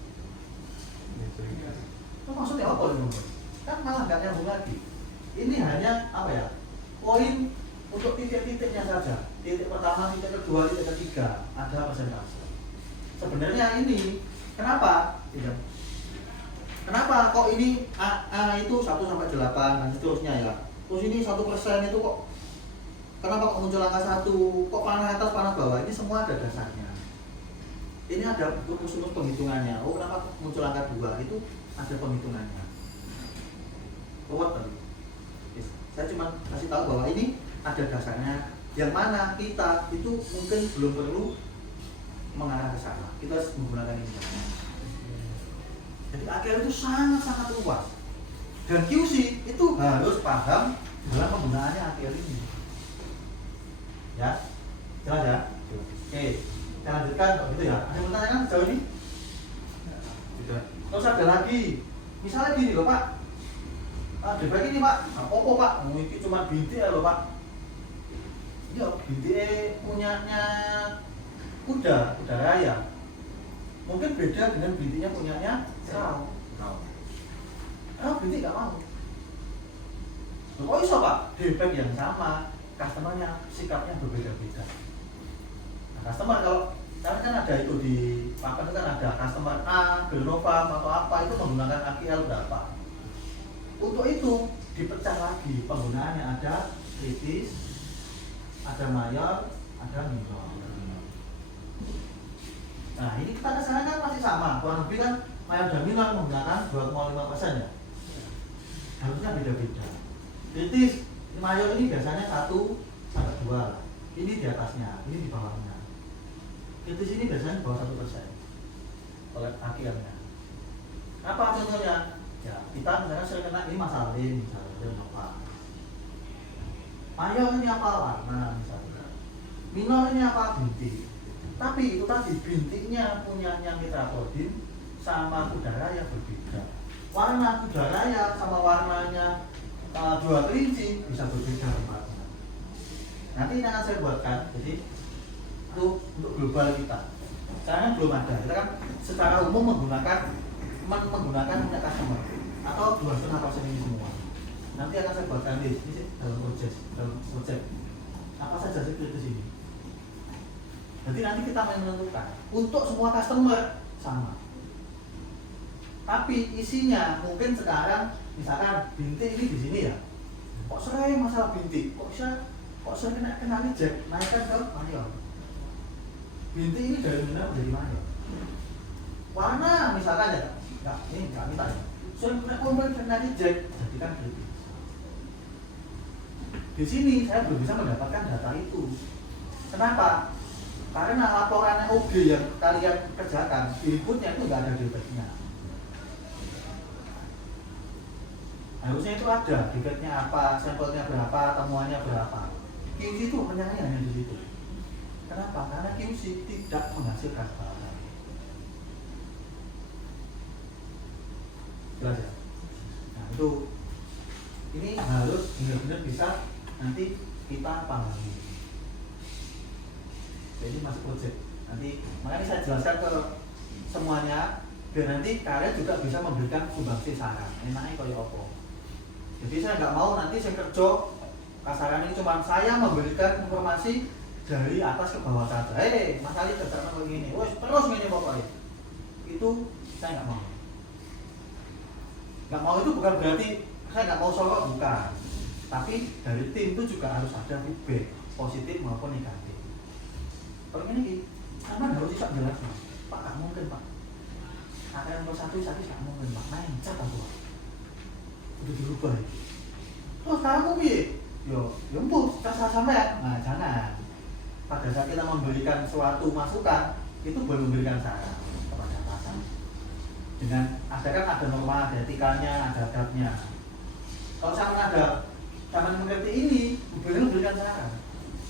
Itu maksudnya apa ini? Kan malah enggak nyambung lagi. Ini hanya apa ya? Poin untuk titik-titiknya saja. Titik pertama, titik kedua, titik ketiga ada persentase. Sebenarnya ini kenapa? Tidak. Kenapa kok ini A itu 1 sampai 8 dan seterusnya ya? Terus ini 1% itu kok kenapa kok muncul angka 1? Kok panah atas, panah bawah? Ini semua ada dasarnya. Ini ada rumus-rumus penghitungannya. Oh, kenapa muncul angka 2? Itu ada penghitungannya. Ruwet tadi. Saya cuma kasih tahu bahwa ini ada dasarnya, yang mana kita itu mungkin belum perlu mengarah ke sana. Kita harus menggunakan ini. Jadi AKL itu sangat-sangat luas. Dan QC itu harus paham dalam penggunaannya AKL ini. Ya, jelas ya? Oke, kita lanjutkan gitu ya. Ada pertanyaan sejauh ini? Tidak. Terus ada lagi. Misalnya gini loh Pak. Defek ini Pak, apa Pak? Ini cuma bintik ya loh Pak. Ya, bintik punyanya kuda raya. Mungkin beda dengan bintiknya punyanya serau. Bintik gak mau. Kok iso Pak? Defek yang sama, customernya sikapnya berbeda-beda. Nah, customer kalau karena kan ada itu di papan itu kan ada customer A, Belnovam atau apa itu menggunakan AKL berapa. Untuk itu dipecah lagi penggunaannya, ada kritis, ada mayor, ada minor. Nah ini kita kesana kan masih sama, kurang lebih kan mayor dan minor menggunakan 2,5% ya. Harusnya beda-beda. Kritis, mayor ini biasanya 1 sampai 2. Ini di atasnya, ini di bawahnya. Kritis ini biasanya di bawah 1% oleh akhirnya. Apa contohnya? Ya, kita misalnya sering kena ini masalah lain, misalnya apa? Mayor ini apa warna misalnya, minor ini apa bintik. Tapi itu tadi bintiknya punyanya Mitra Kodim sama kuda raya berbeda. Warna kuda raya sama warnanya 2 kelinci bisa berbeda tempatnya. Nanti ini akan saya buatkan, jadi itu untuk global kita. Sekarang belum ada. Kita kan secara umum menggunakan minyak customer atau 2,5% ini semua. Nanti akan saya buatkan list ini dalam project apa saja sih kritis ini. Jadi nanti kita menentukan untuk semua customer sama. Tapi isinya mungkin sekarang misalkan bintik ini di sini ya. Kok sering masalah bintik? Kok sering kena reject? Naikkan ke mayor. Bintik ini dari mana menjadi mayor? Warna misalkan ya. Ini nggak minta ya. Sering kena reject, jadikan kritis. Di sini saya belum bisa mendapatkan data itu. Kenapa? Karena laporannya OG yang kalian kerjakan, di inputnya itu nggak ada defeknya. Harusnya itu ada defeknya apa, sampelnya berapa, temuannya berapa. QC itu menyangkanya hanya di situ. Kenapa? Karena QC tidak menghasilkan barang. Jelas ya? Nah itu, ini harus benar-benar bisa nanti kita pahami. Jadi masuk project. Nanti makanya saya jelaskan ke semuanya biar nanti kalian juga bisa memberikan sumbangsi saran. Enaknya kayak apa? Jadi saya nggak mau nanti saya kerja kasaran ini cuma saya memberikan informasi dari atas ke bawah saja. Mas Ali kerjakan begini, wes terus gini pokoknya. Itu saya nggak mau. Nggak mau itu bukan berarti saya nggak mau solo, bukan. Tapi dari tim itu juga harus ada feedback positif maupun negatif. Kalau ini sama harus bisa jelas mas. Pak nggak mungkin pak. Ada yang satu nggak mungkin pak. Main cat aku. Udah dirubah. Terus kamu piye? Yo empuk, terserah sampean. Nah jangan. Pada saat kita memberikan suatu masukan, itu boleh memberikan saran kepada atasan. Dengan ada norma, ada etikanya, ada adabnya. Kalau sama ada taman mengerti ini, boleh memberikan saran.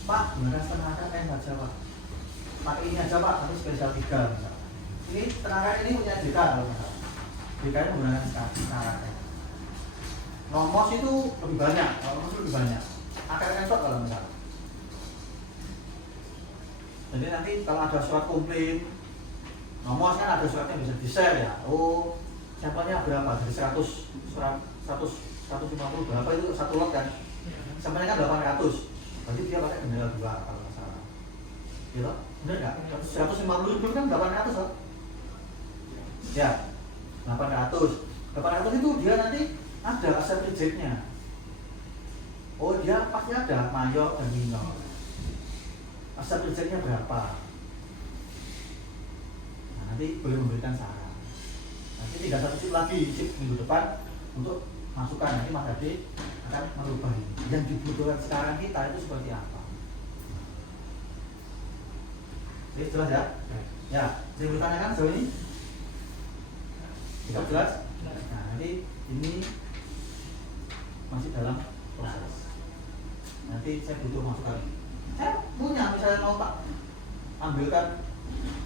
Pak, gunakan setengah KM aja pak. Pakai ini aja pak, tapi spesial 3 misalnya. Ini tenaga ini punya JK kalau misalnya. JK nya menggunakan setengah KM. Nomos itu lebih banyak, kalau nomos itu lebih banyak. Akar kensot kalau misalnya. Jadi nanti kalau ada surat komplain, nomos kan ada suratnya bisa di-share ya. Oh, sampelnya berapa? Dari 100 surat 150 berapa itu satu lot kan? Sampelnya kan 800. Berarti dia pakai bendera 2 kalau nggak salah. Gitu? Bener nggak? 150 itu kan 800 loh. Ya, 800. 800 itu dia nanti ada aset rejectnya. Oh dia pasti ada mayor dan minor. Aset rejectnya berapa? Nah, nanti boleh memberikan saran. Nanti tinggal satu shift lagi, shift minggu depan untuk masukan. Nanti Mas Ade akan merubah ini. Yang dibutuhkan sekarang kita itu seperti apa? Oke, jelas ya? Ya, saya bertanyakan sejauh ini? Tidak jelas? Nah, nanti ini masih dalam proses. Nanti saya butuh masukan. Saya punya, misalnya mau Pak ambilkan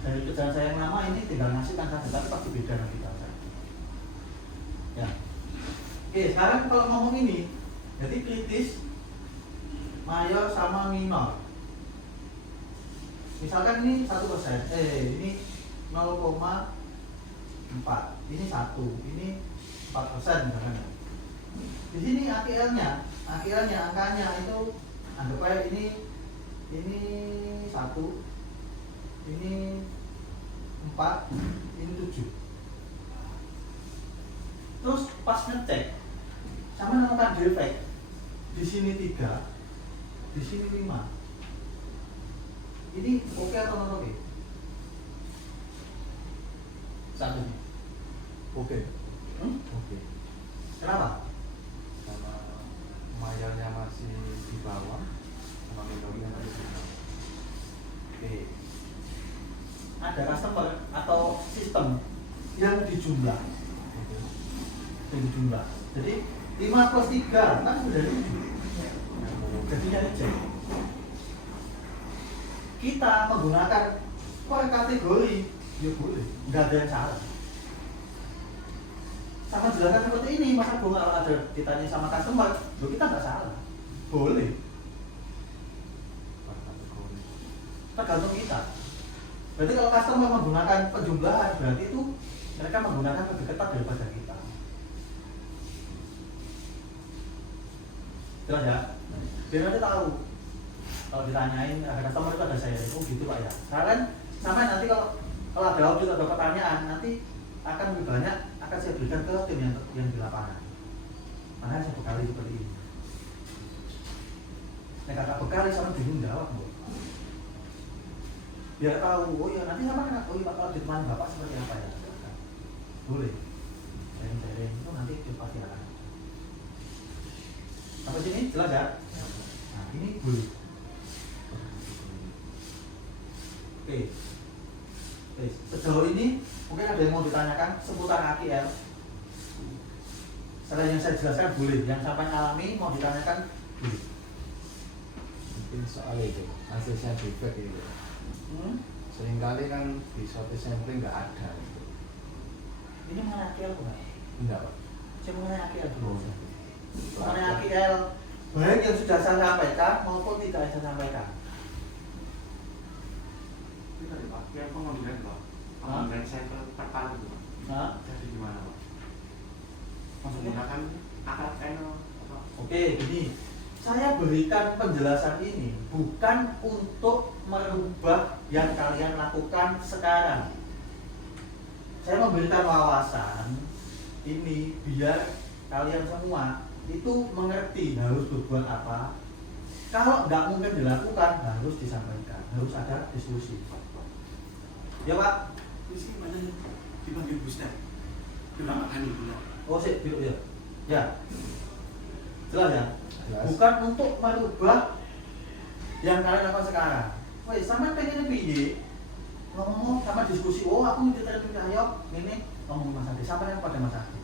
dari kerjaan saya yang lama ini tinggal ngasihkan saja, tapi pasti beda nanti kita. Ya. Oke, sekarang kalau ngomong ini, jadi kritis, mayor sama minor. Misalkan ini 1%, ini 0,4, ini 1, ini 4% misalkan. Di sini AKL-nya angkanya itu anggap aja ini 1, ini 4, ini 7. Terus pas ngecek sama menemukan defect. Di sini 3, di sini 5. Ini oke atau non oke? Satu nih. Oke. Oke. Kenapa? Karena mayornya masih di bawah, sama minornya masih di bawah. Oke. Ada customer atau sistem yang dijumlah. Yang dijumlah. Jadi 5 plus 3 kan sudah 7. Jadinya reject. Kita menggunakan kategori, ya boleh, nggak ada yang salah. Sama jelaskan seperti ini, masa bunga kalau ada ditanya sama customer, loh kita nggak salah, boleh. Tergantung kita. Berarti kalau customer menggunakan penjumlahan, berarti itu mereka menggunakan lebih ketat daripada kita. Jelas ya? Biar nanti tahu. Kalau ditanyain ada customer itu ada saya, itu gitu Pak ya. Sekarang sama nanti kalau ada audit atau pertanyaan, nanti akan lebih banyak akan saya berikan ke tim yang di lapangan. Makanya saya bekali seperti ini. Nah kakak bekali sama bingung jawab Bu. Biar tahu, oh ya nanti sama kan, oh iya kalau ditemani Bapak seperti apa ya? Boleh. Sharing-sharing itu nanti pasti akan. Sampai sini jelas ya? Nah ini boleh. Oke. Sejauh ini mungkin ada yang mau ditanyakan seputar AKL. Selain yang saya jelaskan boleh, yang sampai alami mau ditanyakan boleh. Mungkin soal itu hasilnya defect itu. Seringkali kan di suatu sampling nggak ada gitu. Ini mengenai AKL bukan? Enggak Pak. Saya mengenai AKL dulu. Oh. Mengenai AKL baik yang sudah saya sampaikan maupun tidak saya sampaikan. Itu tadi Pak, yang pengambilan Pak, pengambilan sampel per kali itu Pak. Nah, Jadi gimana Pak? maksudnya? Menggunakan akar channel apa? Oke, gini. Saya berikan penjelasan ini bukan untuk merubah yang kalian lakukan sekarang. Saya memberikan wawasan ini biar kalian semua itu mengerti harus berbuat apa. Kalau nggak mungkin dilakukan harus disampaikan, harus ada diskusi. Ya Pak. Ini sih mana dipanggil booster? Kenapa kan itu? Oh sih, ya. Ya. Jelas ya? Jelas. Bukan untuk merubah yang kalian lakukan sekarang. Woi, sama pengen piye? Ngomong sama diskusi, oh aku minta terima ayo, ini ngomong Mas Adi, sampaikan pada Mas Adi.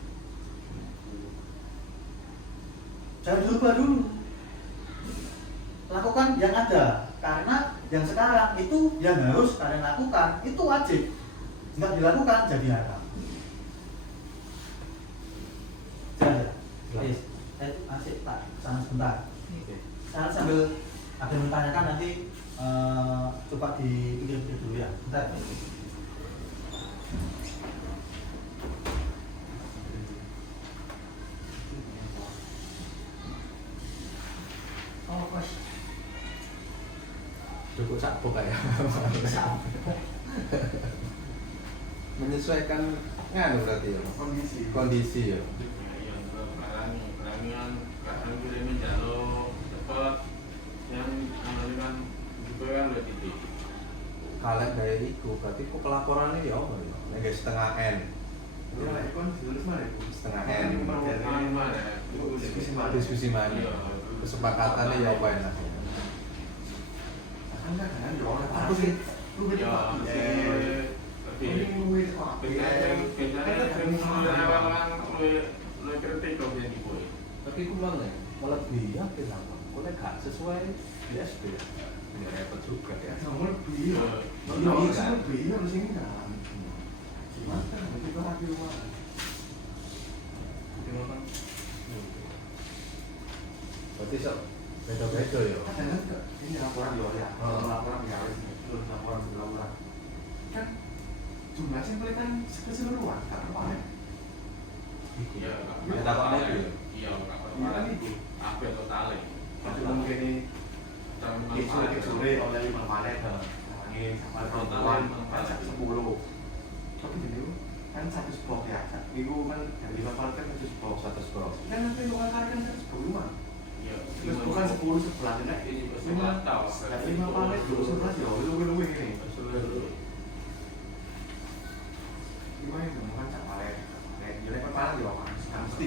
Jangan dirubah dulu. Lakukan yang ada, karena yang sekarang itu yang harus kalian lakukan, itu wajib. Nggak dilakukan jadi haram. Jelas ya? Yes. Asik Pak, sana sebentar. Saya sambil ada yang bertanyakan nanti coba dipikir-pikir dulu ya. Bentar. Oh, bos. Cukup capok kayak. Menyesuaikan nganu berarti ya. Kondisi ya. Kadang kirimin jalur cepat yang mengalihkan juga kan udah titik. Kalau gaya itu berarti kok pelaporannya ya apa ya? Nggak setengah N. Ya, ikon jelas mana? Setengah N. Permukaan mana? Diskusi mana? Kesepakatannya ya apa enak. Kan kan yo ora aku sih. Lu beda Pak. Ini luwih Pak. Lu kritik kok yang dibuat. Tapi aku malah melebihi apa sama? Kok gak sesuai DSP ya? Ini repot juga ya. Nomor lebih. Nomor lebih harus ini kan. Gimana? Nanti kok lagi rumah. Gimana? Berarti sok beda-beda ya. Kadang ini laporan ya. Laporan ya harus laporan. Kan jumlah sampel kan keseluruhan kan Pak. Iya, Ya takutnya itu. iya, apa itu? Apa totalnya? Tapi mungkin ini sore oleh 5 palet angin sama perempuan pajak 10 tapi jadi kan 100 box ya minggu kan dari 5 palet kan 100 box kan nanti lu kan kan 110 mah Iya, terus bukan 10 sebelah kan ini 5 tahu. 5 palet 11 ya lu ini gimana itu bukan cak palet jadi kan palet ya mesti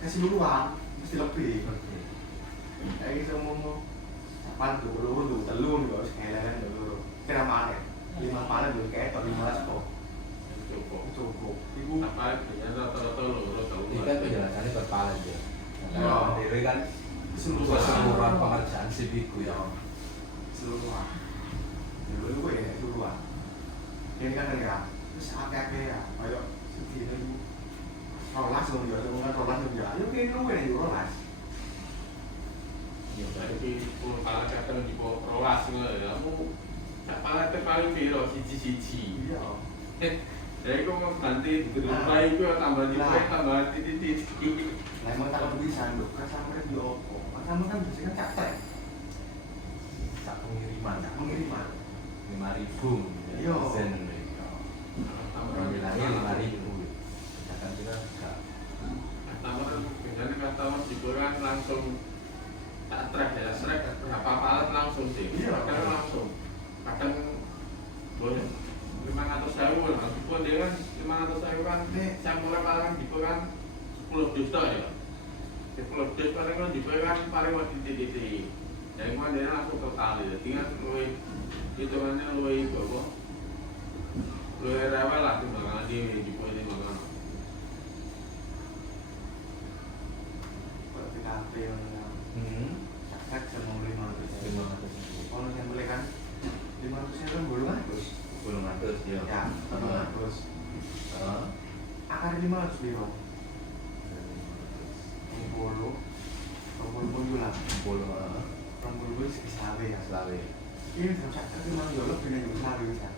keseluruhan mesti lebih kayak gitu mau pan dulu telur juga harus kayak dulu kira panen 5 panen dulu kayak atau 15 kok cukup ibu Apa ya rata-rata lo tahu. Ini kan penjelasannya berpalet ya. Ya. Dewi kan keseluruhan pengerjaan sipiku ya. keseluruhan dulu ya keseluruhan ini kan ya terus akeh ya ayo segini ibu rolas dong ya bukan rolas dong ya yuk kayak lu yang rolas Jadi kalau kata di bawah rolas kamu tak paling biro siji. iya Jadi kau mau ganti di gedung bayi itu tambah tambah titik. nah emang tak bisa loh kan sampai di opo kan kan biasanya capek Sak pengiriman. 5.000. Iya. Zen. Orang bilangnya 5.000. Sedangkan kita enggak. Tambah biasanya kata mas Jibo kan langsung tak track ya, track berapa palet langsung sih. Iya. Kadang langsung. Kadang boleh 500.000 lah. Meskipun dia kan 500.000 kan sampulnya paling Jibo kan 10 juta ya. 10 juta paling kan Jibo kan paling mau titik-titik. Jadi dia langsung total ya. Jadi kan hitungannya luwih apa? Luwih rewel lah timbangan di poin timbangan. Kalau PKP yang cakap sama 500. Kalau yang beli kan 500 kan belum harus. Belum atas ya. Ya, belum harus. Akar 500 biro. 20 20 lah. 20 selawe ya. Selawe. Ini bisa cakap memang jolok dengan yang selawe bisa.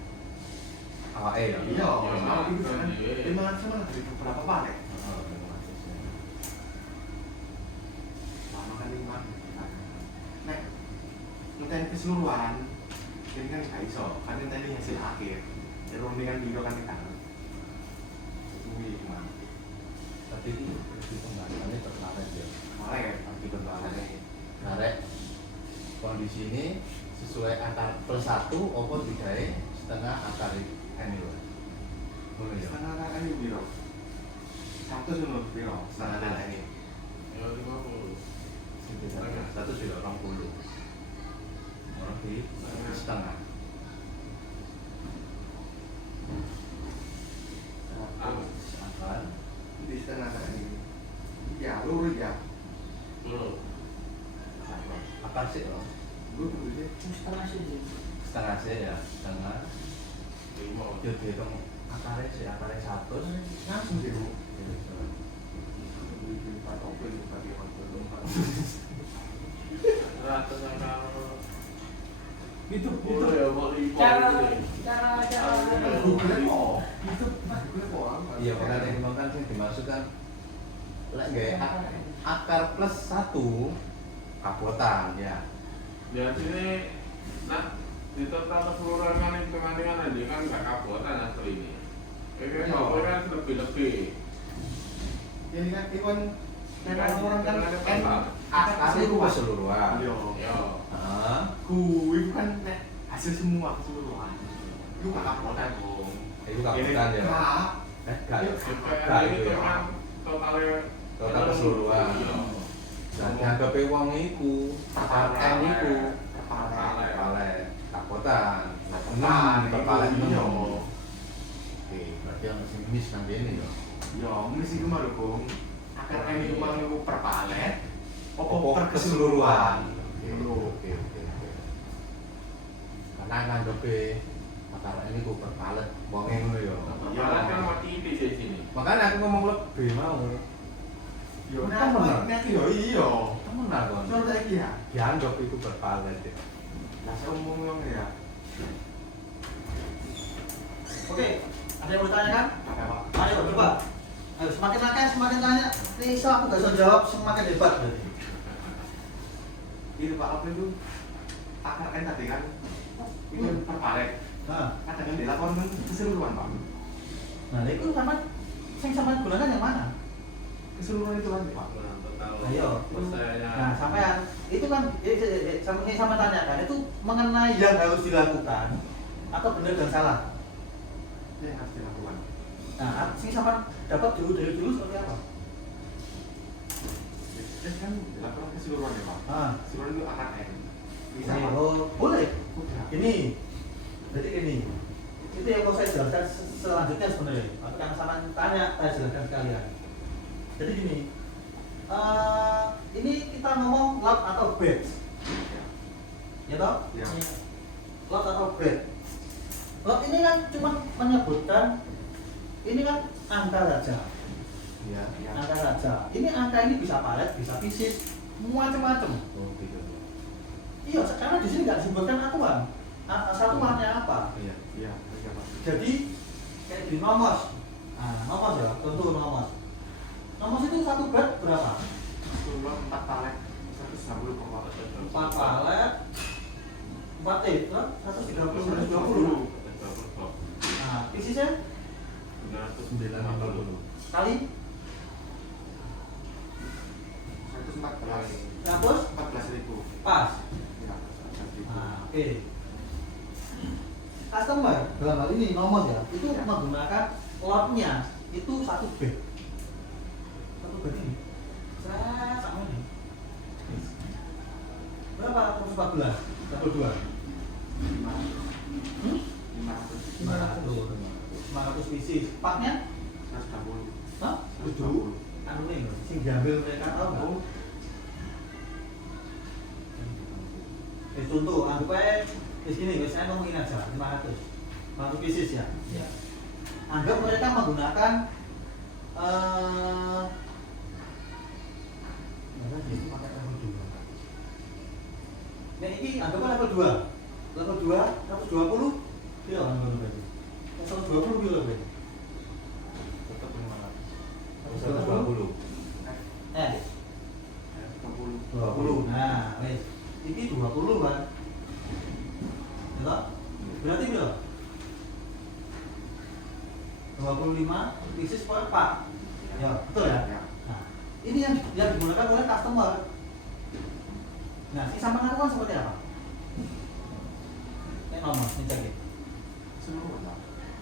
Ya. Iya, kalau itu kan 500 mana dari beberapa palet. Lama kan 5. Nah, ngeten keseluruhan ini kan gak iso, kan ini hasil akhir. Rundingan biro kan kan. Wih, gimana? Tapi itu pembahasannya terlalu ya. Malah ya, tapi berbahasannya. Karek kondisi ini sesuai akar plus 1 apa digawe setengah akar ini loh. Setengah akar ini biro. Satu sunut biro, setengah akar ini. Ya 50. Satu sudah 20. Mau di setengah. Akar Di setengah akar ini. Ya, lurus ya. Lho. akar sih loh. Lurus ya. Setengah sih. Setengah sih ya, setengah. 5. Yo dihitung akarnya sih, akarnya 100. Langsung sih, Bu. Ratus akar. Itu Ya mau lipo cara gitu. Google kok. Itu Google kok. Iya, makanya memang kan yang dimaksudkan lek gak akar plus 1 kabotan ya. Ya sini nah di total keseluruhan kan hitungan kan dia kan gak kabotan asli ini. Ini kan lebih-lebih. Jadi kan Iwan Kan orang kan Akar itu keseluruhan. Iya. Ya. Kui bukan hasil semua keseluruhan. Itu gak kapotan dong. Itu kabotan ya. Gak itu ya. Kan Total keseluruhan. Dan dianggap wong iku akar N iku palet kabotan. Palet iya. Oke, berarti yang sing miss nang kene ya. Ya, mesti kemarin dong. Akar M itu mang itu per palet. Opo Per keseluruhan. Oke. Karena nganggepe akar N iku per palet wonge ngono ya. Ya kan mati di sini. Makanya aku ngomong lebih mau. Yo, nek yo iya. Temenan kon. Soal saiki ya. Dianggap iku per palet ya. Lah umum wong ya. Oke, ada yang mau ditanyakan? Apa Pak? Ayo coba. Ayo semakin akeh semakin tanya. Ini so aku gak bisa jawab semakin hebat berarti. Itu Pak apa itu? Akar N tadi kan. Itu per palet. Nah, Kadang dilakukan keseluruhan Pak. nah itu sama sing sama gunakan yang mana? Keseluruhan itu kan Pak. Total. Ayo. Selesainya. Nah, sampean itu kan sama tanyakan itu mengenai yang harus dilakukan atau benar dan salah. Yang harus dilakukan. Nah, sing sama dapat dulu dari dulu seperti apa? Ya kan dilakukan keseluruhan ya Pak. Ah, Keseluruhan itu akar N. Bisa ini, Pak. oh boleh. Udah. Ini, jadi ini, itu yang mau saya jelaskan selanjutnya sebenarnya. Akan sama tanya, saya jelaskan sekalian. Jadi gini, ini kita ngomong lot atau bed, Ya. ya toh? Ya. Lot atau bed. Lot ini kan cuma menyebutkan, ini kan angka saja. Iya. Ya. Angka saja. Ini angka ini bisa palet, bisa pieces, macam-macam. Oh gitu. Iya, karena di sini nggak disebutkan aturan. Satuannya apa? Iya. Iya, iya Pak. Jadi kayak di nomos. Nah, nomos ya, tentu nomos. Nomos itu satu bed berapa? Keseluruhan 4 palet 160 per Pak. 4 palet 4 130 120. Nah, isinya 950. kali 114. 100 14.000. pas. Ya, 14.000. Nah, oke. Customer dalam hal ini nomos ya, itu Ya. menggunakan lotnya itu satu bed. Satu bed ini. Saya sama ini. Berapa? 114. 22. 500 pieces. Paknya? 120. Hah? Kudu anu nih, sing diambil mereka tahu nggak? Contoh, anggap aja di sini, saya ngomongin aja 500 pieces ya. Ya. Anggap mereka menggunakan itu pakai level 2. Nah ini anggap level 2. Level 2 120 kilo kan berarti. 120 kilo berarti. Tetap 120. 20. Nah, wes. Ini 20 kan. Ya. Berarti berapa? 25 pieces per pak. Ya, betul ya? Nah, ini yang digunakan oleh customer. Nah, si sama kan seperti apa? Ini nomor, ini cek. Seluruhan, Pak.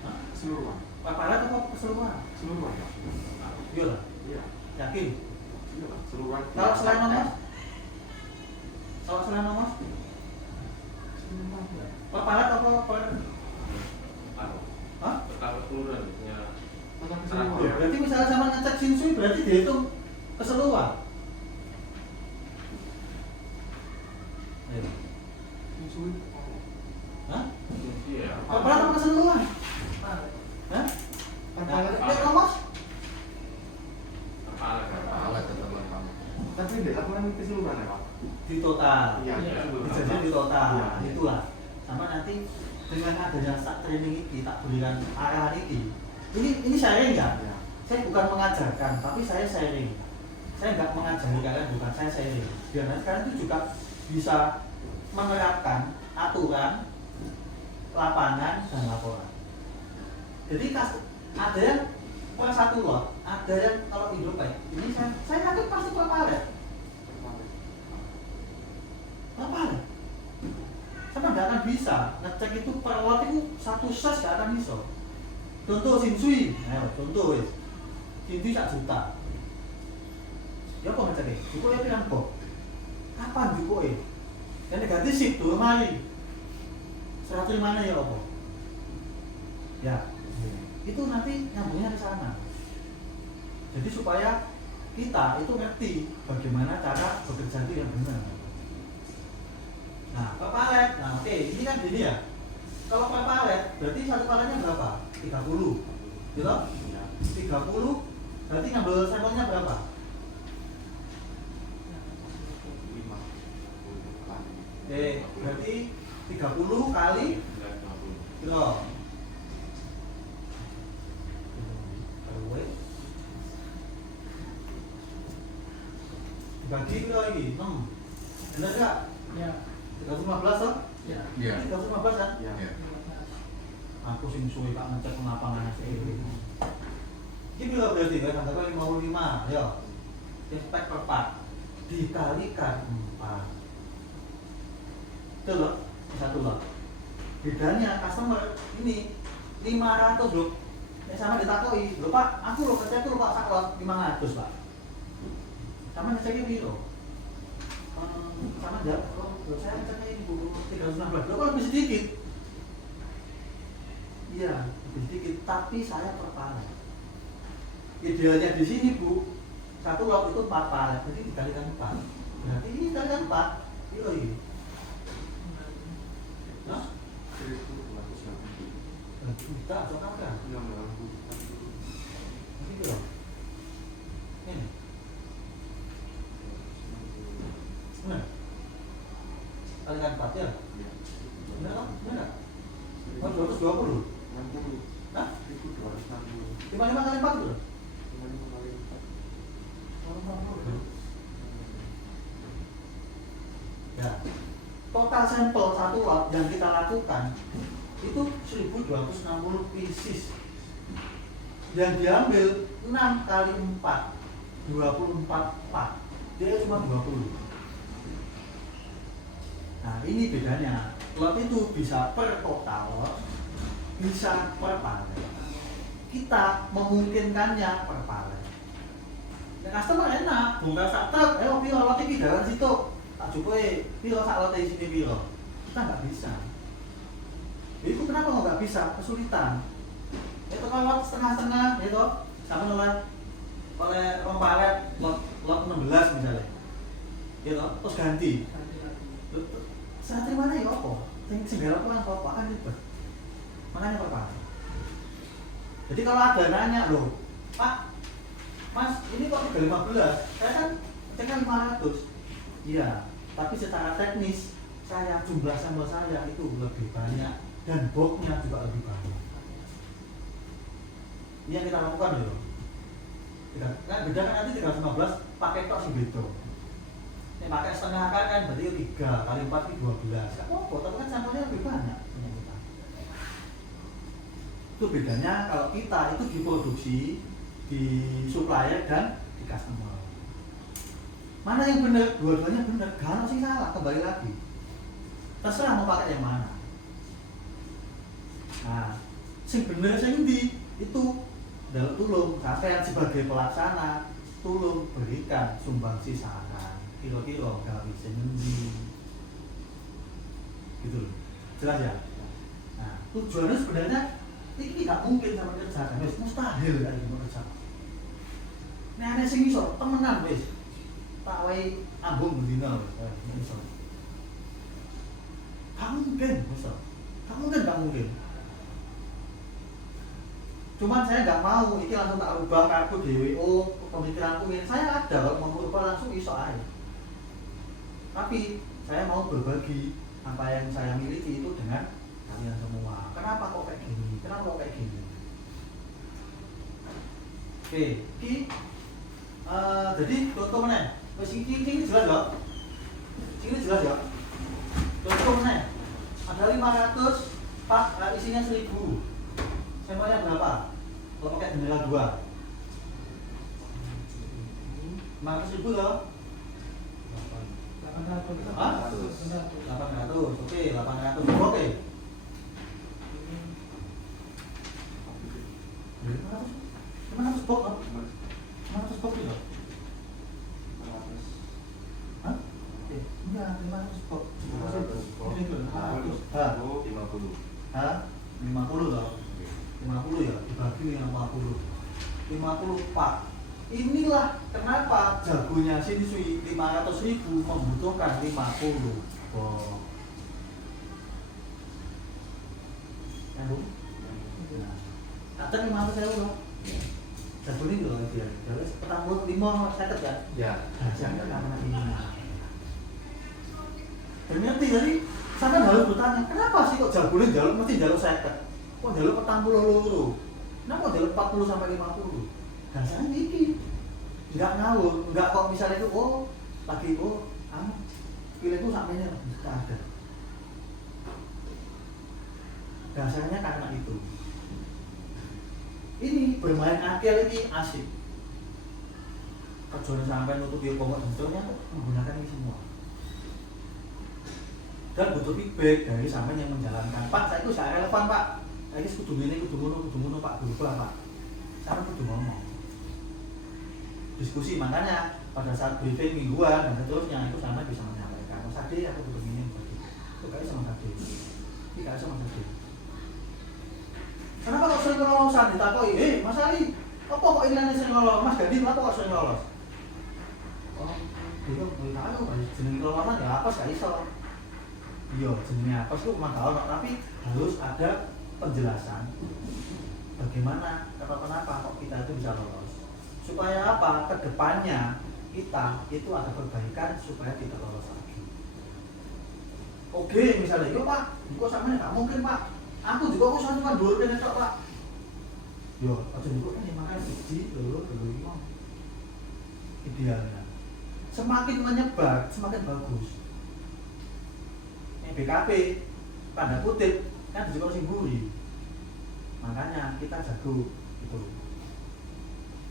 Hah? Seluruhan. Paparan atau keseluruhan? Seluruhan, Pak. Iya lah. Iya. Yakin? Iya, Pak. Seluruhan. Kalau selain nomor? Kalau selain nomor? Paparan atau per? Hah? Pertama keluaran ya. Tetap Oh, keseluruhan. berarti misalnya sama ngecek Shinsui berarti dihitung keseluruhan. Ayo. Musuhin. Hah? Iya. Paparan atau keseluruhan? Hah? Nah, lihat nomor? Kepala kan. Alat teman kamu. Tapi di laporan keseluruhan ya, Pak. Di total. Iya, Iya. keseluruhan. Dijadikan di total. Iya. Itulah. Sama nanti dengan adanya saat training ini tak berikan arahan ini sharing ya. Iya. Saya bukan mengajarkan, tapi saya sharing. Saya nggak mengajari kalian, bukan saya sharing. Biar nanti kalian itu juga bisa menerapkan aturan lapangan dan laporan. Jadi ada yang per satu lot, ada yang kalau Indopay ini saya yakin pasti per palet. Per palet. Sama nggak akan bisa ngecek itu per lot itu satu ses nggak akan bisa. Contoh Shinsui, ayo contoh wis. Shinsui 1 juta. Ya apa ngeceknya? Cukup ya pirang kok. Kapan cukup ya? Yang negatif sip tuh mari. 105 ya apa? Ya. Itu nanti nyambungnya ke sana. Jadi supaya kita itu ngerti bagaimana cara bekerja itu yang benar. Nah, per palet. Nah, oke, ini kan gini ya. Kalau per palet, berarti satu paletnya berapa? 30. Gitu? 30. Berarti ngambil sampelnya berapa? 5. Berarti 30 kali kilo. Bagi kilo ini 6. Benar enggak? Ya. 315 toh? Ya. Iya. 315 kan? Iya. Iya. Aku sing suwe tak ngecek lapangan ini. Ini berapa berarti kan? Anggapnya 55, ya. Spek per part dikalikan 4. Itu loh, satu lot. Bedanya customer ini 500 loh. Sama ditakoi, lho Pak, aku loh ngecek tuh Pak sak lot 500 Pak. Sama ngeceknya piro? Sama enggak? Oh, saya ngeceknya ini Bu 316. Loh kok lebih sedikit? Iya, lebih sedikit, tapi saya per palet. Idealnya di sini Bu, satu lot itu 4 palet, jadi dikalikan 4. Berarti ini dikalikan 4, kilo ini. Hah? 1.280. Juta atau apa? Iya, Mbak. Ini kilo. Ini. Benar. Kalikan 4 ya? Iya. Benar kan? Benar. Oh, 220. 60. Hah? 1.260. 55 kali 4 itu? 55 kali 4. Ya. Total sampel satu lot yang kita lakukan itu 1260 pieces. Yang diambil 6 kali 4 24 part. Dia cuma 20. Nah, ini bedanya. Lot itu bisa per total lot, bisa per palet. Kita memungkinkannya per palet. Nah, customer enak, bongkar sak truk, ayo piro lot iki dalan situ. Tak cukup piro sak lot di sini piro. Kita nggak bisa. Itu kenapa nggak bisa? Kesulitan. itu kolot setengah-setengah itu sama oleh rompalet lot 16 misalnya gitu terus ganti saya terima ya apa yang segala kan apa kan ribet makanya pertama jadi kalau ada nanya loh Pak Mas ini kok 315 saya kan cekan 500 iya tapi secara teknis saya jumlah sampel saya itu lebih banyak dan boxnya juga lebih banyak ini yang kita lakukan loh nah beda kan nanti 315 pakai tok si beto ini pakai setengah kan berarti 3 kali 4 itu 12 kan apa tapi kan sampelnya lebih banyak itu bedanya kalau kita itu diproduksi di supplier dan di customer mana yang benar dua-duanya benar gak ada sih salah kembali lagi terserah mau pakai yang mana nah sing bener sing ndi itu dalam tulung sampai sebagai pelaksana tulung berikan sumbangsi saran kilo-kilo gak bisa ngendi gitu loh jelas ya nah tujuannya sebenarnya ini tidak mungkin sama kerja wis mustahil kayak gitu kerja ini aneh sing iso temenan wis tak wae ambung bendina wis iso gak mungkin cuman saya nggak mau ini langsung tak rubah kartu DWO pemikiranku ini saya ada kalau mau rubah langsung iso aja tapi saya mau berbagi apa yang saya miliki itu dengan kalian semua kenapa kok kayak gini oke jadi contoh mana ini jelas ya contoh mana ada 500 pak isinya 1000 semuanya berapa? Kalau pakai jendela 2 500.000 loh 800. Hah? 800, oke 800 oke 500 box 500 box itu hah? Enggak 500 box 50 loh 50 ya dibagi 50 pak inilah kenapa jagonya Shinsui 500.000 membutuhkan 50 box ya bu kadang 500.000 loh jago ini loh dia terus petang 5 setet kan ya jangan karena ini ternyata jadi sampai harus bertanya kenapa sih kok jago ini jalur mesti jalur setet kok jalur petang puluh loro kenapa jalur 40 sampai 50 dasarnya ini nggak ngawur nggak kok misalnya itu lagi pilih itu sampai nya nggak ada dasarnya karena itu ini bermain akil ini asik kecuali sampai nutupi pokok dan menggunakan ini semua dan butuh feedback dari sampai yang menjalankan pak saya itu saya relevan pak ini kudu ngono Pak berubah Pak. Sama kudu ngomong. Diskusi makanya pada saat briefing mingguan dan seterusnya itu sama bisa menyampaikan. Mas Ade aku butuh ini seperti itu kayak sama Ade. Ini kayak sama Ade. Kenapa kok sering lolosan ditakoi? Mas Ali, apa kok ini sering lolos? Mas Gadin, apa kok sering lolos? Belum tahu, jeneng lolosan ya apa gak iso. Iya, jenengnya apa itu memang gak ono, tapi harus ada penjelasan bagaimana kenapa kok kita itu bisa lolos supaya apa kedepannya kita itu ada perbaikan supaya tidak lolos lagi oke misalnya yuk Pak kok sama nggak mungkin Pak aku juga aku cuma dulu kan itu Pak yo aja juga kan makan biji dulu ini idealnya semakin menyebar semakin bagus BKP tanda kutip kan juga sing gurih makanya kita jago gitu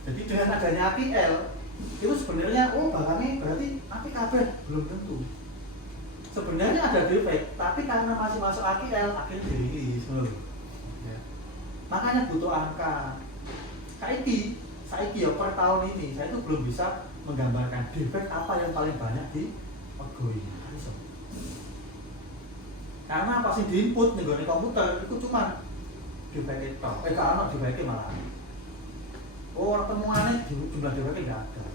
jadi dengan adanya APL itu sebenarnya barangnya berarti API kabeh belum tentu sebenarnya ada defect tapi karena masih masuk APL akhirnya dirilis ya. Makanya butuh angka saiki ya per tahun ini saya itu belum bisa menggambarkan defect apa yang paling banyak di Ogo ini karena apa sih di input nih komputer itu cuma defect tok. Gak ono defect malah. Oh, temuannya jumlah defect nggak ada.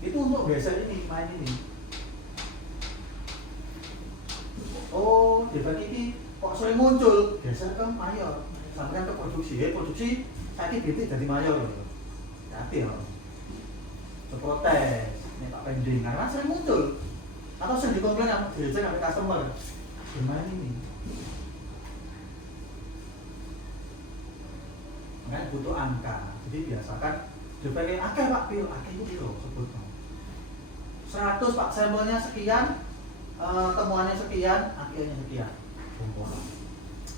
Itu untuk geser ini, main ini. Oh, defect ini kok sering muncul, geser ke mayor, sampai ke produksi. Produksi saya ini jadi mayor loh. Tapi ya, protes, ini tak pending karena sering muncul. Atau sering dikomplain sama dirjen sampai customer. Gimana ini? Makanya butuh angka. Jadi biasakan defect akeh Pak Pil, akeh itu piro sebutno. 100 Pak sampelnya sekian, temuannya sekian, akhirnya sekian.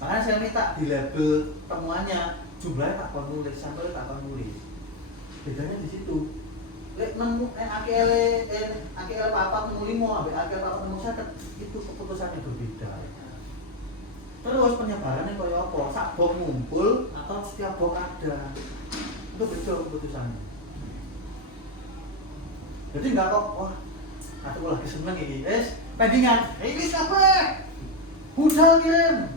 Makanya saya minta di label temuannya jumlahnya tak perlu nulis, sampelnya tak perlu nulis. Bedanya di situ. Lek nemu AKL papat nemu 5 ambek AKL papat nemu 1 itu keputusannya berbeda. Terus penyebarannya kaya apa? Sak bong ngumpul atau setiap bong ada. Itu beda keputusannya. Jadi enggak kok, wah, aku lagi seneng ini. Pendingan, ini siapa? Budal kirim.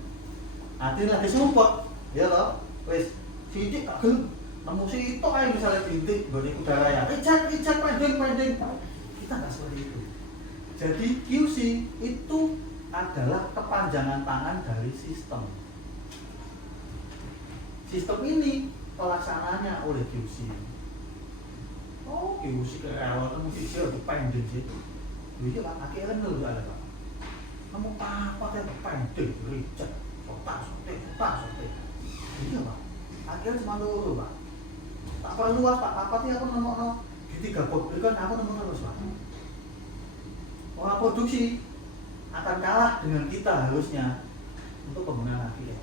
Nanti lagi sumpah, ya loh. Wes, sidik tak gelem. Nemu si itu aja misalnya bintik, goni kuda raya. Ijat, pending. Kita nggak seperti itu. Jadi QC itu adalah kepanjangan tangan dari sistem. Sistem ini pelaksananya oleh QC. Oh, QC kalau nemu si itu pending sih. Iya Pak, akhirnya dulu ada Pak. Kamu apa yang pending, reject, sotek. Iya Pak, akhirnya cuma loro Pak. Tak perlu luas Pak, apa sih aku nemu di 3 bot, itu kan aku nemu terus Pak. Orang produksi akan kalah dengan kita harusnya untuk penggunaan akhir.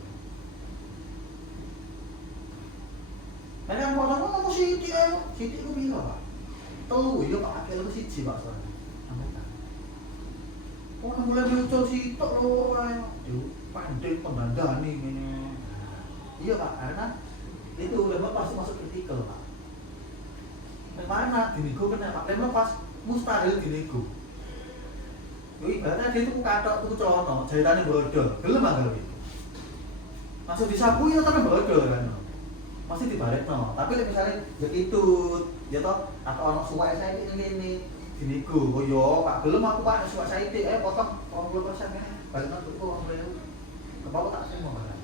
Nah yang orang nemu sidik itu bila Pak? Telu, iya Pak, akhirnya itu siji Pak soalnya. Oh, mulai muncul si tok lho ae. Pandai pembandani ini. Iya Pak, karena itu lemah pasti masuk kritikal Pak. Mana dinego kena Pak, lemah pas mustahil dinego. Yo ibaratnya dia itu katok tuku celana, jahitane bodol, gelem angel itu. Masuk disapu ya tapi bodol kan. Masih dibalikno, tapi misalnya ya itu, ya toh atau ono suwek saya ini dinego, oh yo Pak gelem aku Pak suwek saya potong 20% ya. Balikno tuku 20.000. Kebawa tak semua Pak.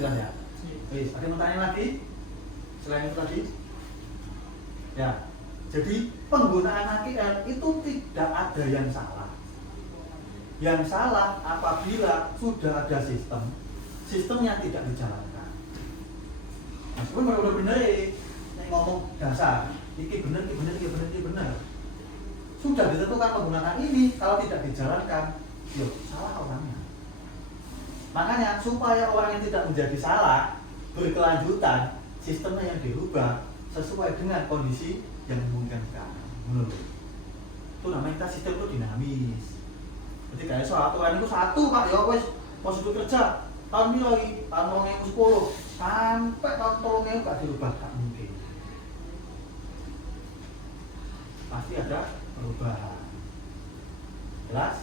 Jelas ya? Wis, ada yang tanya lagi? Selain itu tadi? Ya. Jadi penggunaan AKL itu tidak ada yang salah. Yang salah apabila sudah ada sistemnya tidak dijalankan. Meskipun udah bener nih ngomong dasar, iki bener. Sudah ditentukan penggunaan ini, kalau tidak dijalankan, yuk salah orangnya. Makanya supaya orang yang tidak menjadi salah berkelanjutan, sistemnya yang dirubah sesuai dengan kondisi yang memungkinkan. Menurut itu namanya kita sistem itu dinamis. Jadi kayak soal aturan itu satu Pak ya wes prosedur kerja tahun ini lagi tahun 2010 sampai tahun 2010 gak dirubah, gak mungkin. Pasti ada perubahan. Jelas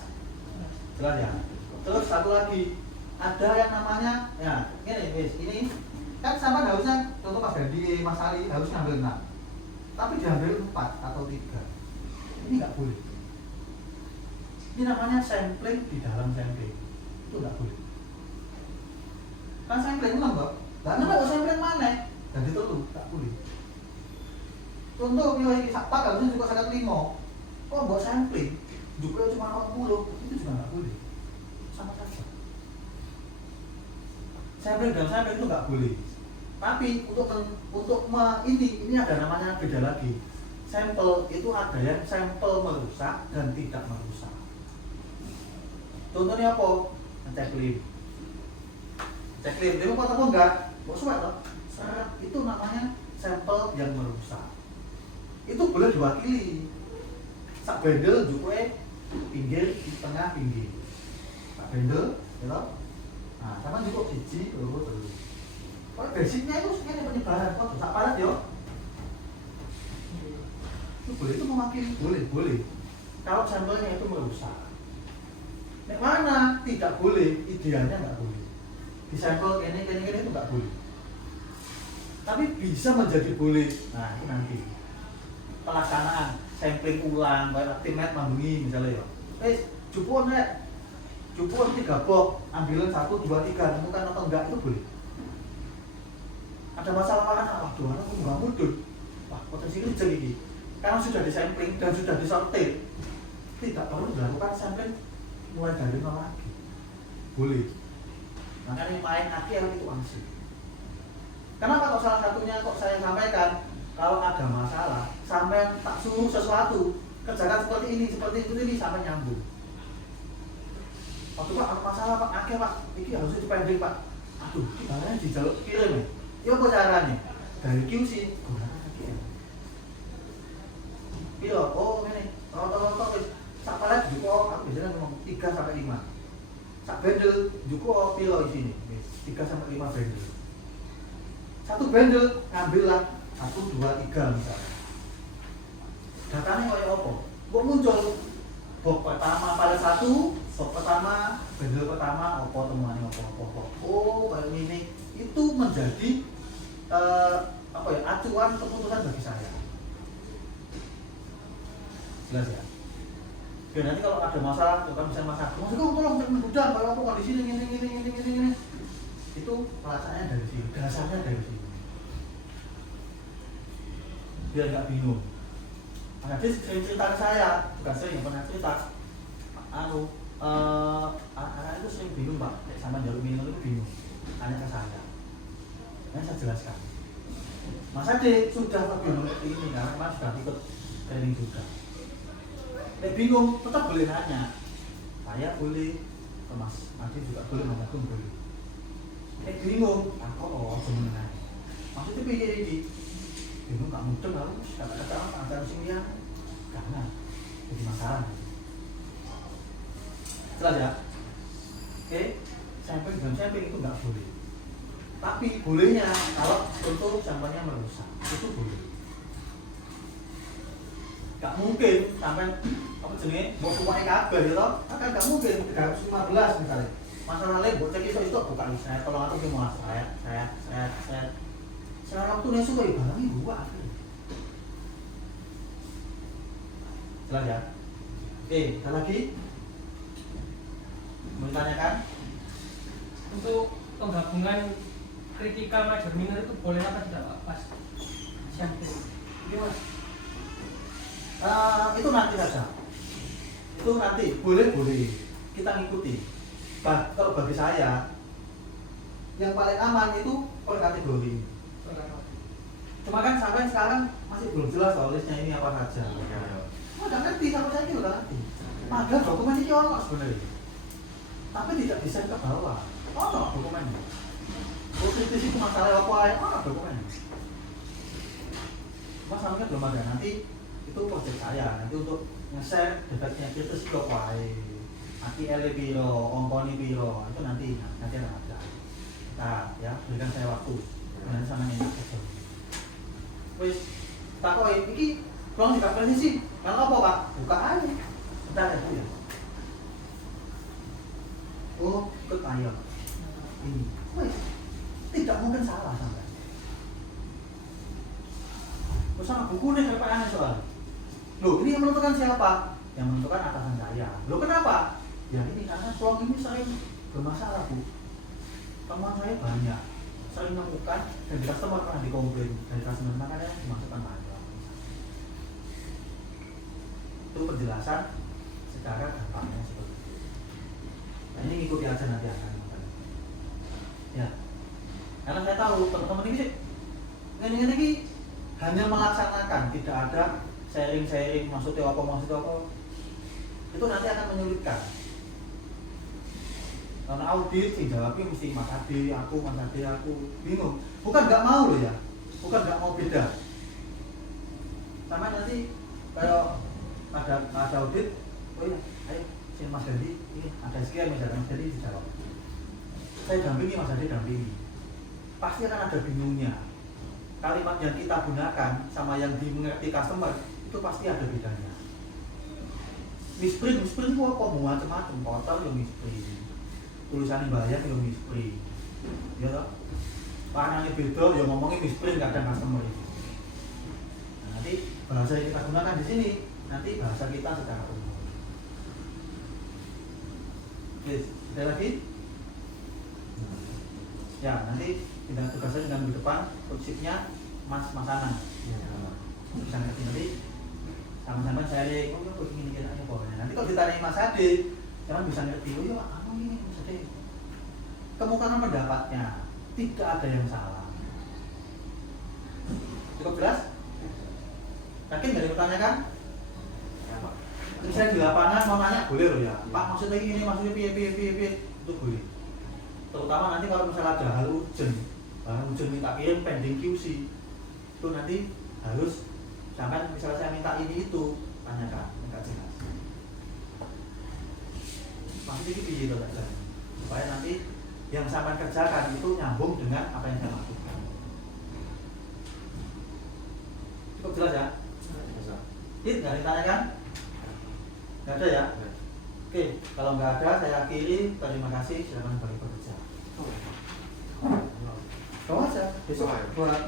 ya. Terus satu lagi, ada yang namanya ya ini kan sama harusnya contoh Mas Gandhi, Mas Ali harus ngambil 6 tapi diambil 4 atau 3. Ini nggak boleh. Ini namanya sampling di dalam sampling, itu nggak boleh. Kan sampling 6 kok, nggak nemu sampling mana dan ditelu nggak boleh. Contoh nilai sakpak harusnya juga 105, kok buat sampling juga cuma 40, itu juga nggak boleh. Sama saja. Sampling dan sampling itu nggak boleh. Tapi untuk ini ada namanya beda lagi. Sampel itu ada yang sampel merusak dan tidak merusak. Contohnya apa? Ceklim. Dia mau apa enggak? Mau suat loh. Itu namanya sampel yang merusak. Itu boleh diwakili. Sak bendel juga pinggir di tengah pinggir. Sak bendel, ya loh. Nah, sama juga siji, loro, telu. Kalau basicnya itu sebenarnya penyebaran, kok tak padat ya? Itu boleh, itu mewakili, boleh. Kalau sampelnya itu merusak. Nek mana tidak boleh, idealnya nggak boleh. Di sampel ini itu nggak boleh. Tapi bisa menjadi boleh. Nah itu nanti pelaksanaan sampling ulang, kayak timet membunyi misalnya ya. Jupun 3 box, ambilan 1, 2, 3, nemukan atau enggak itu boleh. Ada masalah mana? Waduh, aku nggak mudun. Wah, potensi reject ini. Karena sudah disampling dan sudah disortir, tidak perlu dilakukan sampling mulai dari nol lagi. Boleh. Makanya main AQL itu langsung. Kenapa kok salah satunya kok saya sampaikan? Kalau ada masalah, sampai tak suruh sesuatu, kerjakan seperti ini sampai nyambung. Waktu Pak, ada masalah Pak, AQL Pak, ini harusnya dipending Pak. Aduh, gimana dijaluk kirim ya? Ya apa caranya? Dari QC, gunakan AQL. Iya, oh ini, rata-rata sak palet juga aku biasanya ngomong 3 sampai 5. Sak bendel juga piro isine? 3 sampai 5 bendel. Satu bendel ngambillah 1, 2, 3 misalnya. Datanya kayak apa? Kok muncul box pertama palet 1, box pertama, bendel pertama apa temuannya apa. Oh, kayak ini itu menjadi acuan keputusan bagi saya. Jelas ya? Biar nanti kalau ada masalah, kalau misalnya masalah, kamu tolong gudang, kalau aku kondisi ini. Itu pelaksanaannya dari sini, dasarnya dari sini. Biar nggak bingung. Nah, dia sering cerita ke saya, bukan sering, pernah cerita. Anak itu sering bingung Pak, sama jalur minum itu bingung. Tanya ke saya. Nah, saya jelaskan. Mas Ade sudah lebih mengerti ini kan, Mas sudah ikut training juga. Bingung, tetap boleh nanya. Saya boleh, ke Mas Ade juga boleh, Mas Agung boleh. Bingung, aku sebenarnya. Maksudnya pikir ini, bingung gak mudeng lalu, kata-kata apa, ada musimnya, karena jadi masalah. Jelas ya? Oke, sampling dan sampling itu nggak boleh. Tapi bolehnya kalau untuk sampelnya merusak, itu boleh. Gak mungkin sampai apa jenis mau supaya kabel ya toh, kan gak mungkin 315 misalnya. Masalah lain buat cek itu bukan saya tolong aku mau saya waktu yang suka ibaratnya gua jelas ya. Oke, ada lagi mau ditanyakan Untuk penggabungan kritikal major minor itu boleh apa tidak Pak? Pas sampling. Gimana? Itu nanti saja. Itu nanti boleh kita ngikuti. Kalau bagi saya yang paling aman itu per kategori. Cuma kan sampai sekarang masih belum jelas listnya ini apa saja. Udah ngerti sampai saya ini udah ngerti. Padahal dokumen ini ono sebenarnya, tapi tidak bisa ke bawah. Ono dokumennya. Posisi itu masalah apa ya? Ono dokumennya. Mas sampai belum ada. Nanti itu project saya. Nanti untuk nge-share debatnya itu sih kok wae. AQL piro, ongkoni piro, itu nanti ada. Nah, ya berikan saya waktu. Nanti sama ini aja. Wis, tak kok iki tolong dikasih sih. Kalau apa Pak? Buka aja. Bentar ya. Oh, ikut ayo. Ini. Wis. Tidak mungkin salah sampai. Terus sama buku nih KPA soal. Loh, ini yang menentukan siapa? Yang menentukan atasan saya. Loh, kenapa? Ya ini karena slot ini sering bermasalah Bu. Teman saya banyak sering menemukan dan di customer pernah dikomplain dari customer makanya dimasukkan manual. Itu penjelasan secara gampangnya seperti itu. Nah ini ngikuti aja nanti akan ya. Karena saya tahu teman-teman ini hanya melaksanakan, tidak ada sharing maksudnya apa. Itu nanti akan menyulitkan. Karena audit sih jawabnya mesti Mas Ade, aku bingung. Bukan nggak mau loh ya, bukan nggak mau beda. Sama nanti kalau ada audit, oh iya, ayo si Mas Ade, ini ada sekian misalnya Mas Ade dijawab. Saya dampingi Mas Ade dampingi. Pasti akan ada bingungnya. Kalimat yang kita gunakan sama yang dimengerti customer itu pasti ada bedanya. misprint itu apa macam-macam, portal yo misprint, tulisannya bayar yo misprint, ya toh, warnanya beda yo ngomongnya misprint kadang customer. Nah, nanti bahasa yang kita gunakan di sini, nanti bahasa kita secara umum. Oke, ada lagi? Ya, nanti kita tugasnya dengan di depan, prinsipnya Mas Anang. Bisa ngerti nanti sama-sama saya kok begini kita aja pokoknya. Nanti kalau ditanya Mas Ade, jangan bisa ngerti, oh iya apa ini Mas Ade. Kemukakan pendapatnya, tidak ada yang salah. Cukup jelas? Yakin nggak dipertanyakan? Ini saya di lapangan mau nanya boleh loh ya. Pak maksudnya ini maksudnya piye itu boleh. Terutama nanti kalau misalnya ada hal ujen minta kirim pending QC, itu nanti harus sampai misalnya saya minta ini itu tanyakan, enggak jelas. Maksudnya itu piye to tak supaya nanti yang sampai kerjakan itu nyambung dengan apa yang saya lakukan. Cukup jelas ya? Nggak ditanyakan? Nggak ada ya? Oke, kalau nggak ada saya akhiri. Terima kasih, silakan balik bekerja. Kau aja, besok buat,